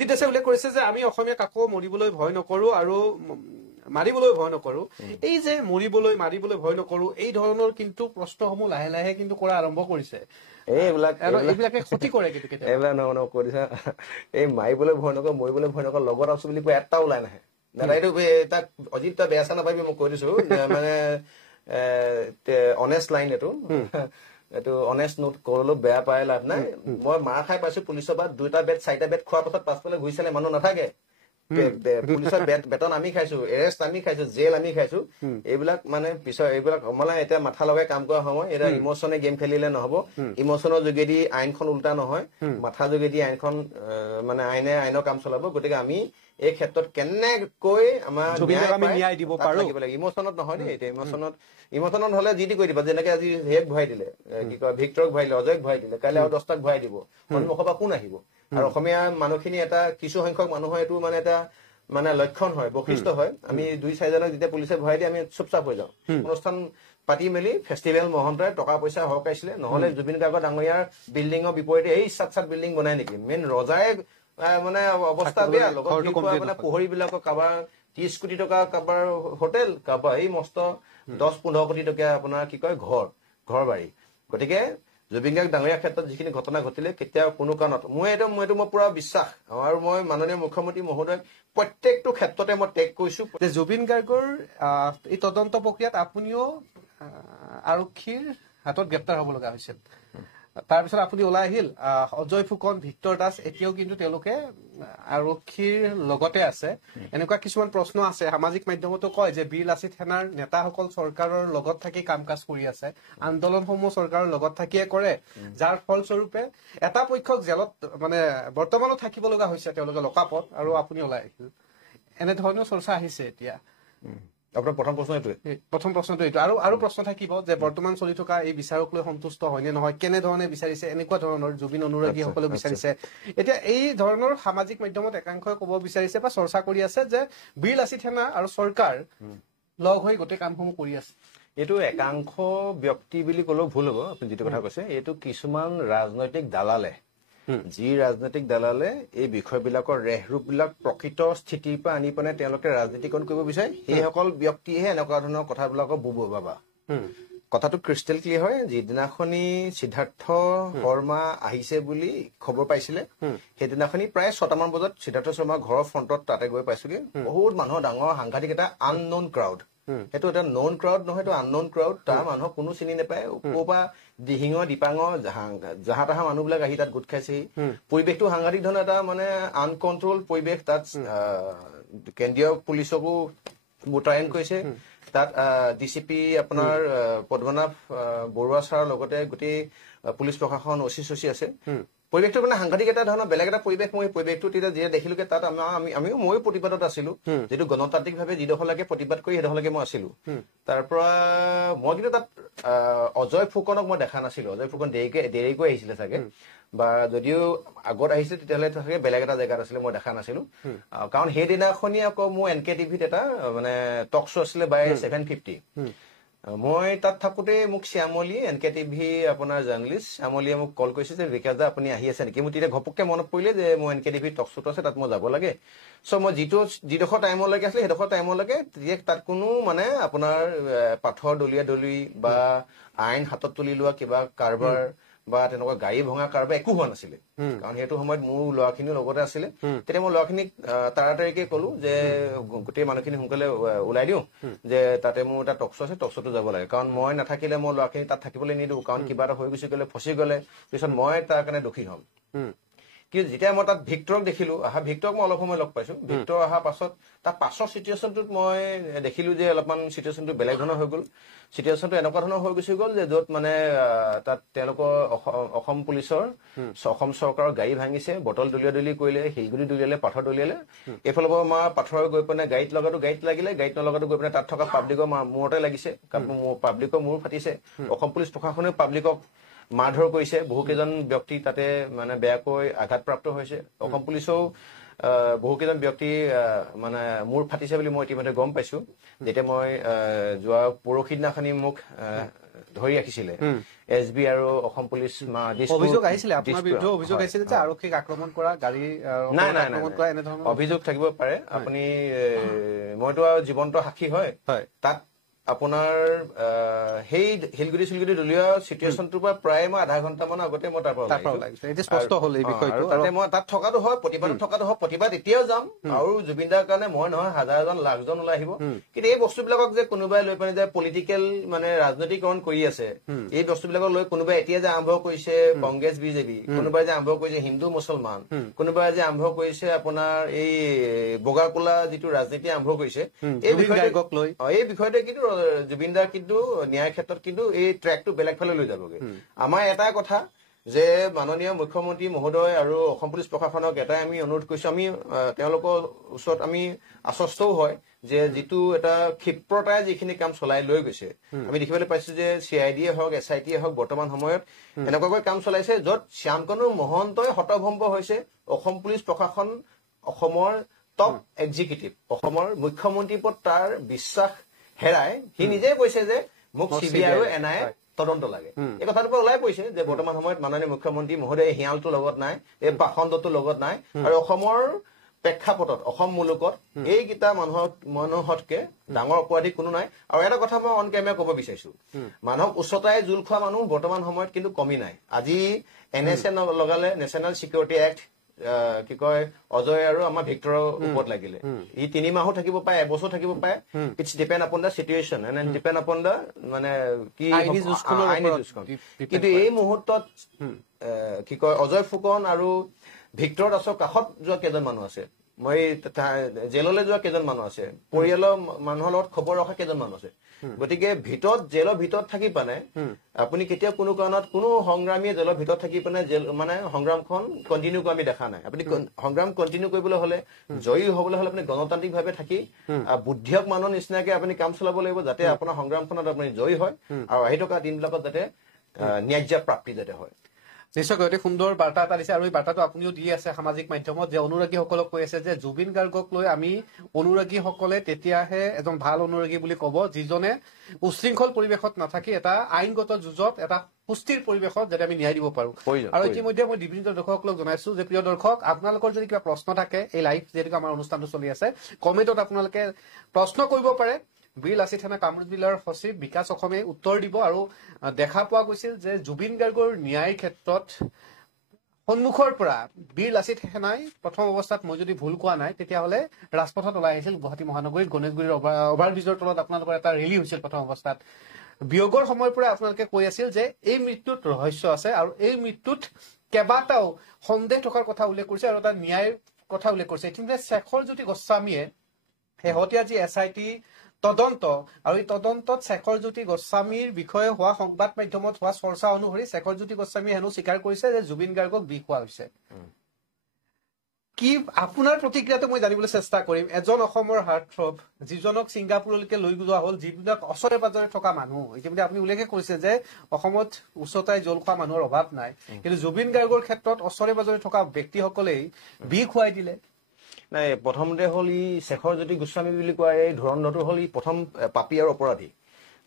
তিতাসে উল্লেখ কৰিছে যে আমি অসমীয়া কাকো মৰিবলৈ ভয় নকৰো আৰু মাৰিবলৈ ভয় নকৰো এই যে মৰিবলৈ মাৰিবলৈ ভয় নকৰো এই ধৰণৰ কিন্তু প্ৰশ্নসমূহ লাহে লাহে কিন্তু কৰা আৰম্ভ কৰিছে এইবিলাকে ক্ষতি কৰে কিন্তু কেতিয়াবা এইবিলাক নহয় কৰিছে এই মাৰিবলৈ ভয় নকৰো মৰিবলৈ ভয় নকৰো লগত আছো বুলি কৈ এটা ওলাই নাহে দাদা এইটো তাক অজিত তই বেয়া চা নাপাবি মই কৈ দিছো মানে অনেষ্ট লাইন এইটো অনেষ্ট নোট কৰিলেও বেয়া পাই লাভ নাই মই মাৰ খাই পাইছো পুলিচৰ পৰা 2টা বেট 4টা বেট খোৱাৰ পাছত পাছফালে ঘূৰি চালে মানুহ নাথাকে পুলিচৰ বেতন আমি খাইছো এৰেষ্ট আমি খাইছো জেল আমি খাইছো এইবিলাক মানে পিছৰ এইবিলাক মানে এতিয়া মাথা লগাই কাম কৰা সময় এটা ইমোচনে গেম খেলিলে নহব ইমোচনৰ যোগেদি আইনখন উল্টা নহয় মাথা যোগেদি আইনখন মানে আইনৰ কাম চলাব গতিকে আমি এই ক্ষেত্ৰত কেনেকৈ আমাৰ ন্যায় দিব পাৰো ইমোচনত নহয় দেই এতিয়া ইমোচনত হলে যি কৰি দিবা যেনেকে আজি হেক ভৰাই দিলে কি কয় ভিক্টৰক ভৰাই দিলে অজয়ক ভৰাই দিলে কাইলৈ আৰু 10টাক ভৰাই দিব সন্মুখৰ পৰা কোন আহিব আৰু অসমীয়া মানুহখিনি এটা কিছু সংখ্যক মানুহৰ এইটো মানে এটা মানে লক্ষণ হয় বৈশিষ্ট্য হয় আমি 2-4জনক যেতিয়া পুলিচে ভৰাই দিয়ে আমি চুপচাপ হৈ যাওঁ অনুষ্ঠান পাতি মেলি ফেষ্টিভেল মহন্তৰাই টকা পইচা হকাইছিলে নহলে জুবিন গাৰ্গৰ ডাঙৰীয়াৰ বিল্ডিঙৰ বিপৰীতে এই চাত বিল্ডিং বনাই নেকি মেইন ৰজাই মানে অৱস্থা বেয়া লগত মানে পোহৰীবিলাকৰ কাৰোবাৰ 30 কোটি টকা কাৰোবাৰ হোটেল কাৰোবাৰ এই মস্ত 10-15 কোটি টকীয়া আপোনাৰ কি কয় ঘৰ বাৰী গতিকে জুবিন গাৰ্গ ডাঙৰীয়াৰ ক্ষেত্ৰত যিখিনি ঘটনা ঘটিলে কেতিয়াও কোনো কাৰণত মই পুৰা বিশ্বাস আৰু মই মাননীয় মুখ্যমন্ত্ৰী মহোদয় প্ৰত্যেকটো ক্ষেত্ৰতে মই টেগ কৰিছো যে জুবিন গাৰ্গৰ এই তদন্ত প্ৰক্ৰিয়াত আপুনিও আৰক্ষীৰ হাতত গ্ৰেপ্তাৰ হ'ব লগা হৈছিল তাৰপিছত আপুনি ওলাই আহিল অজয় ফুকন ভিক্টৰ দাস এতিয়াও কিন্তু তেওঁলোকে আৰক্ষীৰ লগতে আছে এনেকুৱা কিছুমান প্ৰশ্ন আছে সামাজিক মাধ্যমতো কয় যে বীৰ লাচিত সেনাৰ নেতাসকল চৰকাৰৰ লগত থাকি কাম কাজ কৰি আছে আন্দোলনসমূহ চৰকাৰৰ লগত থাকিয়ে কৰে যাৰ ফলস্বৰূপে এটা পক্ষক জেলত মানে বৰ্তমানো থাকিব লগা হৈছে তেওঁলোকে লকাপত আৰু আপুনি ওলাই আহিল এনেধৰণৰ চৰ্চা আহিছে এতিয়া আপোনাৰ প্ৰথম প্ৰশ্নটো এইটো আৰু প্ৰশ্ন থাকিব যে বৰ্তমান চলি থকা এই বিচাৰক লৈ সন্তুষ্ট হয়নে নহয় কেনেধৰণে বিচাৰিছে এনেকুৱা ধৰণৰ জুবিন অনুৰাগীসকলে বিচাৰিছে এতিয়া এই ধৰণৰ সামাজিক মাধ্যমত একাংশই ক'ব বিচাৰিছে বা চৰ্চা কৰি আছে যে বীৰ লাচিত সেনা আৰু চৰকাৰ লগ হৈ গোটেই কামসমূহ কৰি আছে এইটো একাংশ ব্যক্তি বুলি ক'লেও ভুল হ'ব আপুনি যিটো কথা কৈছে এইটো কিছুমান ৰাজনৈতিক দালালে যি ৰাজনৈতিক দালালে এই বিষয়বিলাকৰ ৰেহৰূপবিলাক প্ৰকৃত স্থিতিৰ পৰা আনি পেলাই তেওঁলোকে ৰাজনীতিকৰণ কৰিব বিচাৰে সেইসকল ব্যক্তিয়েহে এনেকুৱা ধৰণৰ কথাবিলাকক বুব বাবা কথাটো ক্ৰিষ্টেল ক্লিয়াৰ হয় যিদিনাখনি সিদ্ধাৰ্থ শৰ্মা আহিছে বুলি খবৰ পাইছিলে সেইদিনাখনি প্ৰায় 6টামান বজাত সিদ্ধাৰ্থ শৰ্মা ঘৰৰ ফ্ৰণ্টত তাতে গৈ পাইছোগে বহুত মানুহৰ ডাঙৰ সাংঘাতিক এটা আননোন ক্ৰাউড সেইটো এটা নন ক্ৰাউড নহয় এইটো আননোন ক্ৰাউড তাৰ মানুহক কোনো চিনি নাপায় ওপৰৰ পৰা দিহিঙৰ দিপাঙৰ জাহা তাহা মানুহবিলাক আহি তাত গোট খাইছেহি পৰিৱেশটো সাংঘাতিক ধৰণৰ এটা মানে আনকণ্ট্ৰল পৰিৱেশ তাত কেন্দ্ৰীয় পুলিচকো মোতায়েন কৰিছে তাত ডিচিপি আপোনাৰ পদ্মনাভ বৰুৱা ছাৰৰ লগতে গোটেই পুলিচ প্ৰশাসন অচি আছে পৰিৱেশটো মানে সাংঘাতিক এটা ধৰণৰ বেলেগ এটা পৰিৱেশ মই পৰিৱেশটো তেতিয়া যেতিয়া দেখিলোগে তাত আমিও ময়ো প্ৰতিবাদত আছিলো যিটো গণতান্ত্ৰিকভাৱে যিডোখৰলৈকে প্ৰতিবাদ কৰি সেইডোখৰলৈকে মই আছিলো তাৰ পৰা মই কিন্তু তাত অজয় ফুকনক মই দেখা নাছিলো অজয় ফুকন দেৰিকৈ আহিছিলে চাগে বা যদিও আগত আহিছে তেতিয়াহ'লে চাগে বেলেগ এটা জেগাত আছিলে মই দেখা নাছিলো কাৰণ সেইদিনাখনি আকৌ মোৰ এনকে টিভিত এটা মানে টক শ্ব' আছিলে বাই 750 মই তাত থাকোতে মোক শ্যামলী এনকে টিভি আপোনাৰ জাৰ্নেলিষ্ট শ্যামলীয়ে মোক কল কৰিছে যে বিকাশ দা আপুনি আহি আছে নেকি মোৰ তেতিয়া ঘপককে মনত পৰিলে যে মোৰ এনকে টিভি টক শ্ব'ত আছে তাত মই যাব লাগে চ' মই যিডোখৰ টাইমলৈকে আছিলে সেইডোখৰ টাইমলৈকে তাত কোনো মানে আপোনাৰ পাথৰ দলি বা আইন হাতত তুলি লোৱা কিবা কাৰবাৰ বা তেনেকুৱা গাড়ী ভঙা কাৰবাৰ একো হোৱা নাছিলে কাৰণ সেইটো সময়ত মোৰ ল'ৰাখিনিৰ লগতে আছিলে তেতিয়া মই ল'ৰাখিনিক তাড়াতাড়িকে ক'লো যে গোটেই মানুহখিনি সোনকালে ওলাই দিওঁ যে তাতে মোৰ এটা টক শ্ব' আছে টক শ্ব'টো যাব লাগে কাৰণ মই নাথাকিলে মই ল'ৰাখিনি তাত থাকিবলৈ নিদিওঁ কাৰণ কিবা এটা হৈ গুচি গ'লে ফচি গ'লে পিছত মই তাৰ কাৰণে দোষী হ'ম কিন্তু যেতিয়া মই তাত ভিক্টৰক দেখিলো ভিক্টৰক মই অলপ সময় লগ পাইছো ভিক্টৰ অহাৰ পাছত তাৰ পাছৰ চিটুৱেশ্যনটোত মই দেখিলো যে অলপমান চিটুৱেশ্যনটো বেলেগ ধৰণৰ হৈ গ'ল চিটুৱেশ্যনটো এনেকুৱা ধৰণৰ হৈ গুচি গ'ল যে য'ত মানে তাত তেওঁলোকৰ অসম পুলিচৰ অসম চৰকাৰৰ গাড়ী ভাঙিছে বটল দলিয়াদলি কৰিলে শিলগুটি দলিয়ালে পাথৰ দলিয়ালে এইফালৰ পৰা আমাৰ পাথৰ গৈ পেলাই গাড়ীত লগাটো গাড়ীত লাগিলে গাড়ীত নলগাটো গৈ পেলাই তাত থকা পাব্লিকৰ মূৰতে লাগিছে পাব্লিকৰ মূৰ ফাটিছে অসম পুলিচ প্ৰশাসনেও পাব্লিকক মাৰধৰ কৰিছে বহুকেইজন ব্যক্তি তাতে মানে বেয়াকৈ আঘাতপ্ৰাপ্ত হৈছে অসম পুলিচেও বহুকেইজন ব্যক্তি মানে মূৰ ফাটিছে বুলি মই ইতিমধ্যে গম পাইছো যেতিয়া মই যোৱা পৰহি দিনাখনি মোক ধৰি ৰাখিছিলে SB আৰু অসম পুলিচ অভিযোগ আহিছিলে আপোনাৰ বিৰুদ্ধে অভিযোগ আহিছিলে যে আৰক্ষীক আক্ৰমণ কৰা গাড়ী আক্ৰমণ কৰা এনেধৰণৰ অভিযোগ থাকিব পাৰে আপুনি মইতো আৰু জীৱন্ত সাক্ষী হয় তাত আপোনাৰ সেই শিলগুটি চিলগুটি দলীয় চিটুৱেশ্যনটোৰ পৰা প্ৰায় মই আধা ঘণ্টামান আগতে মই তাৰ পৰা স্পষ্ট হ'ল এই বিষয়টো তাতে মই তাত থকাটো হয় প্ৰতিবাদত থকাটো হয় প্ৰতিবাদ এতিয়াও যাম আৰু জুবিন দাৰ কাৰণে মই নহয় হাজাৰজন লাখজন ওলাই আহিব কিন্তু এই বস্তুবিলাকক যে কোনোবাই লৈ পেলাই যে পলিটিকেল মানে ৰাজনৈতিকৰণ কৰি আছে এই বস্তুবিলাকক লৈ কোনোবাই এতিয়া যে আৰম্ভ কৰিছে কংগ্ৰেছ বিজেপি কোনোবাই যে আৰম্ভ কৰিছে হিন্দু মুছলমান কোনোবাই যে আৰম্ভ কৰিছে আপোনাৰ এই বগা কোলা যিটো ৰাজনীতি আৰম্ভ কৰিছে এই বিষয়টোৱে কিন্তু জুবিন দাৰ কিন্তু ন্যায় ক্ষেত্ৰত কিন্তু এই ট্ৰেকটো বেলেগ ফালে লৈ যাবগে আমাৰ এটাই কথা যে মাননীয় মুখ্যমন্ত্ৰী মহোদয় আৰু অসম পুলিচ প্ৰশাসনক এটাই আমি অনুৰোধ কৰিছো আমি তেওঁলোকৰ ওচৰত আমি আশ্বস্তও হয় যে যিটো এটা ক্ষিপ্ৰতাৰে যিখিনি কাম চলাই লৈ গৈছে আমি দেখিবলৈ পাইছো যে CID হওক SIT হওক বৰ্তমান সময়ত এনেকুৱাকৈ কাম চলাইছে য'ত শ্যামকানু মহন্তই হতভম্ব হৈছে অসম পুলিচ প্ৰশাসন অসমৰ টপ এক্সিকিউটিভ অসমৰ মুখ্যমন্ত্ৰীৰ ওপৰত তাৰ বিশ্বাস হেৰাই সি নিজে কৈছে যে মোক CBI আৰু NIA তদন্ত লাগে এই কথাটোৰ পৰা ওলাই পৰিছে যে বৰ্তমান সময়ত মাননীয় মুখ্যমন্ত্ৰী মহোদয় শিয়ালটোৰ লগত নাই এই পাখণ্ডটোৰ লগত নাই আৰু অসমৰ প্ৰেক্ষাপটত অসম মুলুকত এইকেইটা মানুহতকে ডাঙৰ অপৰাধী কোনো নাই আৰু এটা কথা মই অন কেমেৰা ক'ব বিচাৰিছো মানুহক উচ্চতাই জোল খোৱা মানুহ বৰ্তমান সময়ত কিন্তু কমি নাই আজি NSA লগালে নেশ্যনেল চিকিউৰিটি এক্ট কি কয় অজয় আৰু আমাৰ ভিক্টৰৰ ওপৰত লাগিলে ই 3 মাহো থাকিব পাৰে এবছৰ থাকিব পাৰে it's depend upon the situation and depend upon the মানে কি কিন্তু এই মুহূৰ্তত কি কয় অজয় ফুকন আৰু ভিক্টৰ দাসৰ কাষত যোৱা কেইজন মানুহ আছে মই জেললৈ যোৱা কেইজন মানুহ আছে পৰিয়ালৰ মানুহৰ লগত খবৰ ৰখা কেইজন মানুহ আছে গতিকে জেলৰ ভিতৰত থাকি পানে আপুনি কেতিয়া কোনো কাৰণত কোনো সংগ্ৰামীয়ে জেলৰ ভিতৰত থাকি পানে জেল মানে সংগ্ৰামখন কণ্টিনিউ কৰা আমি দেখা নাই আপুনি সংগ্ৰাম কণ্টিনিউ কৰিবলৈ হলে জয়ী হবলৈ হলে আপুনি গণতান্ত্ৰিকভাৱে থাকি বুদ্ধিয়ক মানুহৰ নিচিনাকে আপুনি কাম চলাব লাগিব যাতে আপোনাৰ সংগ্ৰামখনত আপুনি জয়ী হয় আৰু আহি থকা দিনবিলাকত যাতে ন্যায্য প্ৰাপ্তি যাতে হয় নিশ্চয়কৈ অতি সুন্দৰ বাৰ্তা এটা দিছে আৰু এই বাৰ্তাটো আপুনিও দি আছে সামাজিক মাধ্যমত যে অনুৰাগীসকলক কৈ আছে যে জুবিন গাৰ্গক লৈ আমি অনুৰাগীসকলে তেতিয়াহে এজন ভাল অনুৰাগী বুলি ক'ব যিজনে উশৃংখল পৰিৱেশত নাথাকি এটা আইনগত যুঁজত এটা সুস্থিৰ পৰিৱেশত যাতে আমি ন্যায় দিব পাৰো আৰু ইতিমধ্যে মই বিভিন্ন দৰ্শকসকলক জনাইছো যে প্ৰিয় দৰ্শক আপোনালোকৰ যদি কিবা প্ৰশ্ন থাকে এই লাইভ যিহেতু আমাৰ অনুষ্ঠানটো চলি আছে কমেণ্টত আপোনালোকে প্ৰশ্ন কৰিব পাৰে বীৰ লাচিত সেনা কামৰূপ জিলাৰ সচিব বিকাশ অসমে উত্তৰ দিব আৰু দেখা পোৱা গৈছিল যে জুবিন গাৰ্গৰ ন্যায়ৰ ক্ষেত্ৰত সন্মুখৰ পৰা বীৰ লাচিত সেনাই প্ৰথম অৱস্থাত মই যদি ভুল কোৱা নাই তেতিয়াহ'লে ৰাজপথত ওলাই আহিছিল গুৱাহাটী মহানগৰীত গণেশগুৰিৰ অভাৰব্ৰিজৰ তলত আপোনালোকৰ এটা ৰেলী হৈছিল প্ৰথম অৱস্থাত বিয়োগৰ সময়ৰ পৰা আপোনালোকে কৈ আছিল যে এই মৃত্যুত ৰহস্য আছে আৰু এই মৃত্যুত কেইবাটাও সন্দেহ থকাৰ কথা উল্লেখ কৰিছে আৰু এটা ন্যায়ৰ কথা উল্লেখ কৰিছে ইতিমধ্যে শেখৰজ্যোতি গোস্বামীয়ে শেহতীয়া যি SIT তদন্ত আৰু এই তদন্তত শেখৰজ্যোতি গোস্বামীৰ বিষয়ে হোৱা সংবাদ মাধ্যমত হোৱা চৰ্চা অনুসৰি শেখৰজ্যোতি গোস্বামীয়ে হেনো স্বীকাৰ কৰিছে যে জুবিন গাৰ্গক বিষ খোৱা হৈছে কি আপোনাৰ প্ৰতিক্ৰিয়াটো মই জানিবলৈ চেষ্টা কৰিম এজন অসমৰ হাৰ্টথ্ৰব যিজনক ছিংগাপুৰলৈকে লৈ যোৱা হ'ল যিবিলাক ওচৰে পাজৰে থকা মানুহ ইতিমধ্যে আপুনি উল্লেখ কৰিছে যে অসমত উচ্চতাই জল খোৱা মানুহৰ অভাৱ নাই কিন্তু জুবিন গাৰ্গৰ ক্ষেত্ৰত ওচৰে পাজৰে থকা ব্যক্তিসকলেই বিষ খুৱাই দিলে নাই প্ৰথমতে হ'ল ই শেখৰজ্যোতি গোস্বামী বুলি কোৱা এই ধুৰন্ধৰটো হ'ল ই প্ৰথম পাপী আৰু অপৰাধী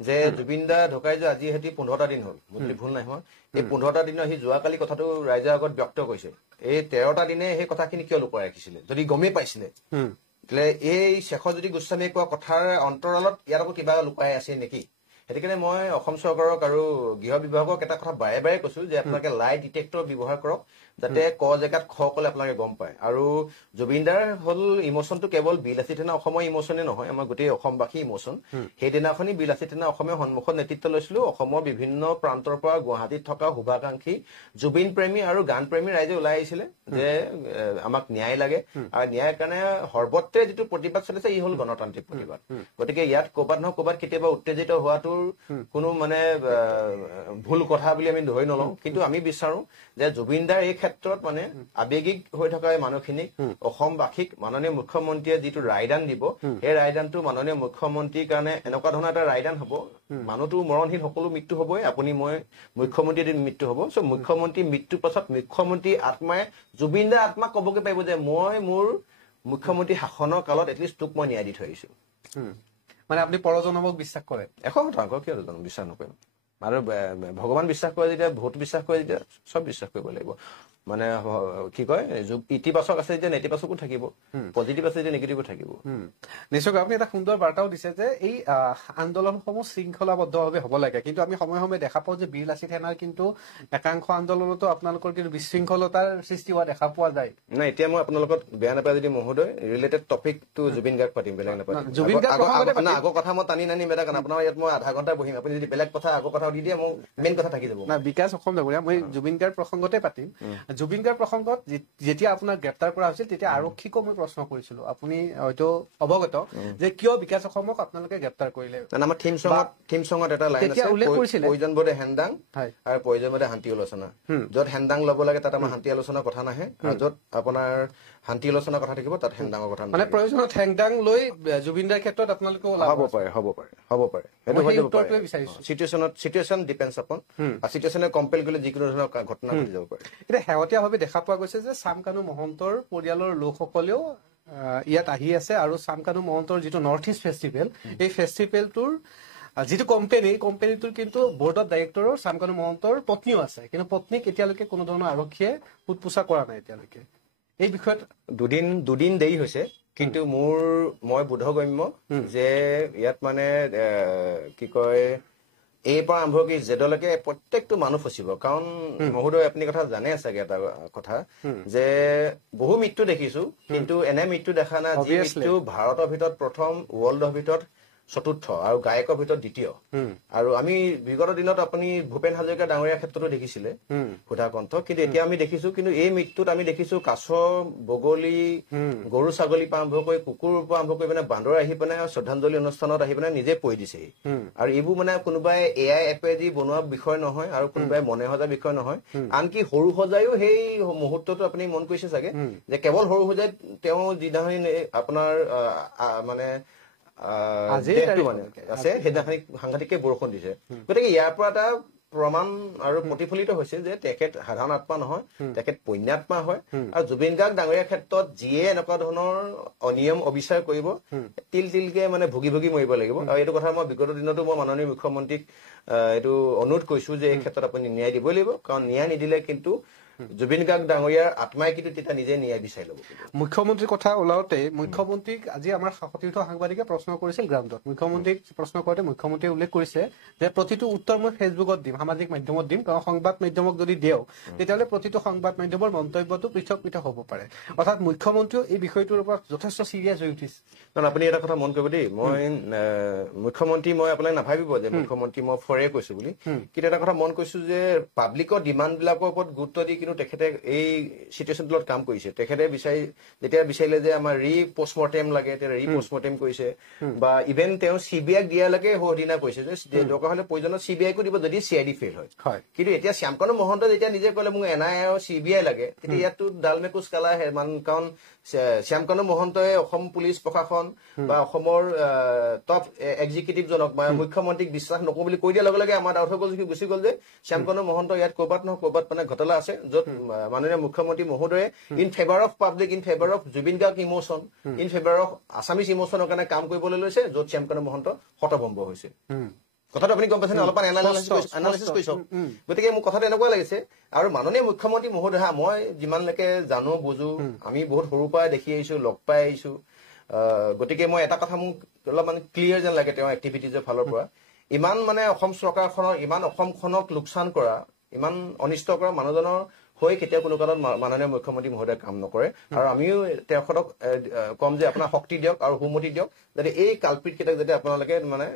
যে জুবিন দা ঢুকাই যে আজি সিহঁতি 15টা দিন হ'ল যদি ভুল নাই হোৱা এই 15টা দিনৰ সি যোৱাকালি কথাটো ৰাইজৰ আগত ব্যক্ত কৰিছে এই 13টা দিনে সেই কথাখিনি কিয় লুকুৱাই ৰাখিছিলে যদি গমেই পাইছিলে তেতিয়াহ'লে এই শেখৰজ্যোতি গোস্বামীয়ে কোৱা কথাৰ অন্তৰালত ইয়াত আকৌ কিবা লুকাই আছে নেকি সেইকাৰণে মই অসম চৰকাৰক আৰু গৃহ বিভাগক এটা কথা বাৰে বাৰে কৈছো যে আপোনালোকে লাই ডিটেক্টৰ ব্যৱহাৰ কৰক যাতে ক জেগাত খ কলে আপোনালোকে গম পায় আৰু জুবিনদাৰ হ'ল ইমোচনটো কেৱল বীৰ লাচিত সেনা অসমৰ ইমোচনে নহয় আমাৰ গোটেই অসমবাসী ইমোচন সেইদিনাখনি বীৰ লাচিত সেনা অসমে সন্মুখত নেতৃত্ব লৈছিলো অসমৰ বিভিন্ন প্ৰান্তৰ পৰা গুৱাহাটীত থকা শুভাকাংক্ষী জুবিন প্ৰেমী আৰু গান প্ৰেমী ৰাইজে ওলাই আহিছিলে যে আমাক ন্যায় লাগে আৰু ন্যায়ৰ কাৰণে সৰ্বত্ৰে যিটো প্ৰতিবাদ চলিছে ই হ'ল গণতান্ত্ৰিক প্ৰতিবাদ গতিকে ইয়াত ক'ৰবাত নহয় ক'ৰবাত কেতিয়াবা উত্তেজিত হোৱাটোৰ কোনো মানে ভুল কথা বুলি আমি ধৰি নলওঁ কিন্তু আমি বিচাৰো যে জুবিনদাৰ এই ক্ষেত্ৰত মানে আৱেগিক হৈ থকা মানুহখিনিক অসমবাসীক মাননীয় মুখ্যমন্ত্ৰীয়ে যিটো ৰায়দান দিব সেই ৰায়দানটো মাননীয় মুখ্যমন্ত্ৰীৰ কাৰণে এনেকুৱা ধৰণৰ এটা ৰায়দান হ'ব মানুহটো মৰণশীল সকলো মৃত্যু হ'বই আপুনি মই মুখ্যমন্ত্ৰীৰ দিন মৃত্যু হ'ব চ' মুখ্যমন্ত্ৰীৰ মৃত্যুৰ পাছত মুখ্যমন্ত্ৰীৰ আত্মাই জুবিনদাৰ আত্মাক ক'বগে পাৰিব যে মই মোৰ মুখ্যমন্ত্ৰী শাসনৰ কালত এটলিষ্ট তোক মই ন্যায় দি থৈ আহিছো মানে আপুনি পৰজনমক বিশ্বাস কৰে 100% কিয় বিশ্বাস নকৰিম আৰু ভগৱান বিশ্বাস কৰে যেতিয়া, ভূত বিশ্বাস কৰে যেতিয়া চব বিশ্বাস কৰিব লাগিব। মানে কি কয়, ইতিবাচক আছে যেতিয়া নেতিবাচকো থাকিব, পজিটিভ আছে যেতিয়া নিগেটিভো থাকিব। নিশ্চয়কৈ আপুনি এটা সুন্দৰ বাৰ্তাও দিছে যে এই আন্দোলনসমূহ শৃংখলাবদ্ধভাৱে হ'ব লাগে, কিন্তু আমি সময়ে সময়ে দেখা পাওঁ যে বীৰ লাচিত সেনাৰ কিন্তু একাংশ আন্দোলনতো আপোনালোকৰ কিন্তু বিশৃংখলতাৰ সৃষ্টি হোৱা দেখা পোৱা যায়। নাই, এতিয়া মই আপোনাৰ লগত বেয়া নাপায় যদি মহোদয় ৰিলেটেড টপিকটো জুবিন গাৰ্গ পাতিম, বেলেগ নাপাতিম। জুবিন গাৰ্গ আগৰ কথা মই টানি নানিম, এটা কাৰণ আপোনাৰ ইয়াত মই আধা ঘণ্টা বহিম, আপুনি যদি বেলেগ কথা আগৰ কথা দি দিয়ে মোৰ মেইন কথা থাকি যাব। না, বিকাশ অসম ডাঙৰীয়া, মই জুবিন গাৰ্গ প্ৰসংগতে পাতিম। জুবিন গাৰ্গ প্ৰসংগত যেতিয়া আপোনাক গ্ৰেপ্তাৰ কৰা হৈছিল তেতিয়া আৰক্ষীকো মই প্ৰশ্ন কৰিছিলো, আপুনি হয়তো অৱগত যে কিয় বিকাশ অসমক আপোনালোকে গ্ৰেপ্তাৰ কৰিলে। আমাৰ থিম চঙত এটা লাইন আছে, প্ৰয়োজন বোধে হেনদাং আৰু প্ৰয়োজন বোধে শান্তি আলোচনা। য'ত হেনদাং ল'ব লাগে তাত আমাৰ শান্তি আলোচনাৰ কথা নাহে, আৰু য'ত আপোনাৰ শান্তি আলোচনাৰ কথা থাকিব তাত হেনদাঙৰ কথা মানে প্ৰয়োজনত হেনদাং লৈ জুবিন দাৰ ক্ষেত্ৰত আপোনালোকে হ'ব পাৰে চিটুৱেশ্যন ডিপেণ্ডছ আপন, আৰু চিটুৱেশ্যনে কম্পেল কৰিলে যিকোনো ধৰণৰ ঘটনা ঘটি যাব পাৰে। এতিয়া শেহতীয়াভাৱে দেখা পোৱা গৈছে যে চামকানু মহন্তৰ পৰিয়ালৰ লোকসকলেও ইয়াত আহি আছে, আৰু চামকানু মহন্তৰ যিটো নৰ্থ ইষ্ট ফেষ্টিভেল, এই ফেষ্টিভেলটোৰ যিটো কোম্পানীটোৰ কিন্তু বৰ্ড অফ ডাইৰেক্টৰৰ চামকানু মহন্তৰ পত্নীও আছে, কিন্তু পত্নীক এতিয়ালৈকে কোনো ধৰণৰ আৰক্ষীয়ে সোধ পোছা কৰা নাই এতিয়ালৈকে। এই বিষয়ত দুদিন দেৰি হৈছে, কিন্তু মই বোধগম্য যে ইয়াত মানে কি কয়, এই পৰা আৰম্ভ কৰি জেডলৈকে প্ৰত্যেকটো মানুহ ফচিব। কাৰণ মহোদয় আপুনি কথা জানে চাগে এটা কথা, যে বহু মৃত্যু দেখিছো, কিন্তু এনে মৃত্যু দেখা নাই যি মৃত্যু ভাৰতৰ ভিতৰত প্ৰথম, ৱৰ্ল্ডৰ ভিতৰত চতুৰ্থ, আৰু গায়কৰ ভিতৰত দ্বিতীয়। আৰু আমি বিগত দিনত আপুনি ভূপেন হাজৰিকা ডাঙৰীয়াৰ ক্ষেত্ৰতো দেখিছিলে সুধা কণ্ঠ, কিন্তু এতিয়া আমি দেখিছো, কিন্তু এই মৃত্যুত আমি দেখিছো কাছ, বগলী, গৰু ছাগলী পৰা আৰম্ভ কৰি কুকুৰৰ পৰা আৰম্ভ কৰি মানে বান্দৰ আহি পেলাই শ্ৰদ্ধাঞ্জলি অনুষ্ঠানত আহি পেলাই নিজে পৰি দিছেহি। আৰু এইবোৰ মানে কোনোবাই AI এপেদি বনোৱা বিষয় নহয়, আৰু কোনোবাই মনে সজা বিষয় নহয়। আনকি সৰু সজাইও সেই মুহূৰ্তটো আপুনি মন কৰিছে চাগে, যে কেৱল সৰু সজাই তেওঁ যিদিনাখন আপোনাৰ মানে আছে সেইদিনাখনি সাংঘাতিককে বৰষুণ দিছে। গতিকে ইয়াৰ পৰা এটা প্ৰমাণ আৰু প্ৰতিফলিত হৈছে যে তেখেত সাধাৰণ আত্মা নহয়, তেখেত পুণ্যাত্মা হয়। আৰু জুবিন গাৰ্গ ডাঙৰীয়াৰ ক্ষেত্ৰত যিয়ে এনেকুৱা ধৰণৰ অনিয়ম অবিচাৰ কৰিব, তিলকে মানে ভুগি মৰিব লাগিব। আৰু এইটো কথা মই বিগত দিনতো মই মাননীয় মুখ্যমন্ত্ৰীক এইটো অনুৰোধ কৰিছো যে এই ক্ষেত্ৰত আপুনি ন্যায় দিবই লাগিব, কাৰণ ন্যায় নিদিলে কিন্তু জুবিন গাৰ্গ ডাঙৰীয়াৰ আত্মাই কিন্তু তেতিয়া নিজে ন্যায় বিচাৰি ল'ব। মুখ্যমন্ত্ৰীৰ কথা ওলাওতে মুখ্যমন্ত্ৰীক আজি আমাৰ সতীৰ্থ সাংবাদিকে প্ৰশ্ন কৰিছিল গ্ৰাউণ্ডত। মুখ্যমন্ত্ৰীক প্ৰশ্ন কৰোঁতে মুখ্যমন্ত্ৰীয়ে উল্লেখ কৰিছে যে প্ৰতিটো উত্তৰ মই ফেচবুকত দিম, সামাজিক মাধ্যমত দিম, কাৰণ সংবাদ মাধ্যমক যদি দিওঁ তেতিয়াহ'লে প্ৰতিটো সংবাদ মাধ্যমৰ মন্তব্যটো পৃথক হ'ব পাৰে। অৰ্থাৎ মুখ্যমন্ত্ৰীও এই বিষয়টোৰ ওপৰত যথেষ্ট চিৰিয়াছ হৈ উঠিছে। কাৰণ আপুনি এটা কথা মন কৰিব দেই, মই মুখ্যমন্ত্ৰী, মই আপোনাক নাভাবিব যে মুখ্যমন্ত্ৰী মই ফৰে কৈছো বুলি, কিন্তু এটা কথা মন কৰিছো যে পাব্লিকৰ ডিমাণ্ড বিলাকৰ ওপৰত গুৰুত্ব দি কিন্তু তেখেতে এই চিটুৱেশ্যনটোত কাম কৰিছে। তেখেতে যেতিয়া বিচাৰিলে যে আমাৰ পষ্টমৰ্টেম লাগে, তেতিয়া পষ্টমৰ্টেম কৰিছে, বা ইভেন তেওঁ CBI দিয়ালৈকে সদিনা কৈছে যে দৰকাৰ হলে প্ৰয়োজনত CBI-কো দিব যদি CID ফেইল হয়। কিন্তু এতিয়া শ্যামকানু মহন্ত যেতিয়া নিজে ক'লে মোক NIA আৰু CBI লাগে, তেতিয়া ইয়াততো ডালমেকুচ কালা কাৰণ শ্যামকানু মহন্তই অসম পুলিচ প্ৰশাসন বা অসমৰ টপ এক্সিকিউটিভজনক বা মুখ্যমন্ত্ৰীক বিশ্বাস নকৰো বুলি কৈ দিয়াৰ লগে লগে আমাৰ ডাউট হৈ গুচি গ'ল যে শ্যামকানু মহন্ত ইয়াত ক'ৰবাত নহয় ক'ৰবাত মানে ঘটনা আছে, য'ত মাননীয় মুখ্যমন্ত্ৰী মহোদয়ে in favour of public, in favour of Zubeen Garg emotion, in favour of Assamese ইমোচনৰ কাৰণে কাম কৰিবলৈ লৈছে, য'ত শ্যামকানু মহন্ত হতভম্ব হৈছে। কথাটো আপুনি গম পাইছে নে? অলপমান এনালাইচিছ কৰি চাওক। গতিকে মোৰ কথাটো এনেকুৱা লাগিছে, আৰু মাননীয় মুখ্যমন্ত্ৰী মহোদয়, মই যিমানলৈকে জানো বুজো, আমি বহুত সৰুৰ পৰা দেখি আহিছো, লগ পাই আহিছো, গতিকে মই এটা কথা মোক অলপমান ক্লিয়াৰ যেন লাগে তেওঁৰ এক্টিভিটিজৰ ফালৰ পৰা। ইমান মানে অসম চৰকাৰখনৰ, ইমান অসমখনক লোকচান কৰা, ইমান অনিষ্ট কৰা মানুহজনৰ হৈ কেতিয়াও কোনো কাৰণত মাননীয় মুখ্যমন্ত্ৰী মহোদয়ে কাম নকৰে। আৰু আমিও তেখেতক কম যে আপোনাৰ শক্তি দিয়ক আৰু সুমতি দিয়ক, যাতে এই কালপিত কেইটাক যাতে আপোনালোকে মানে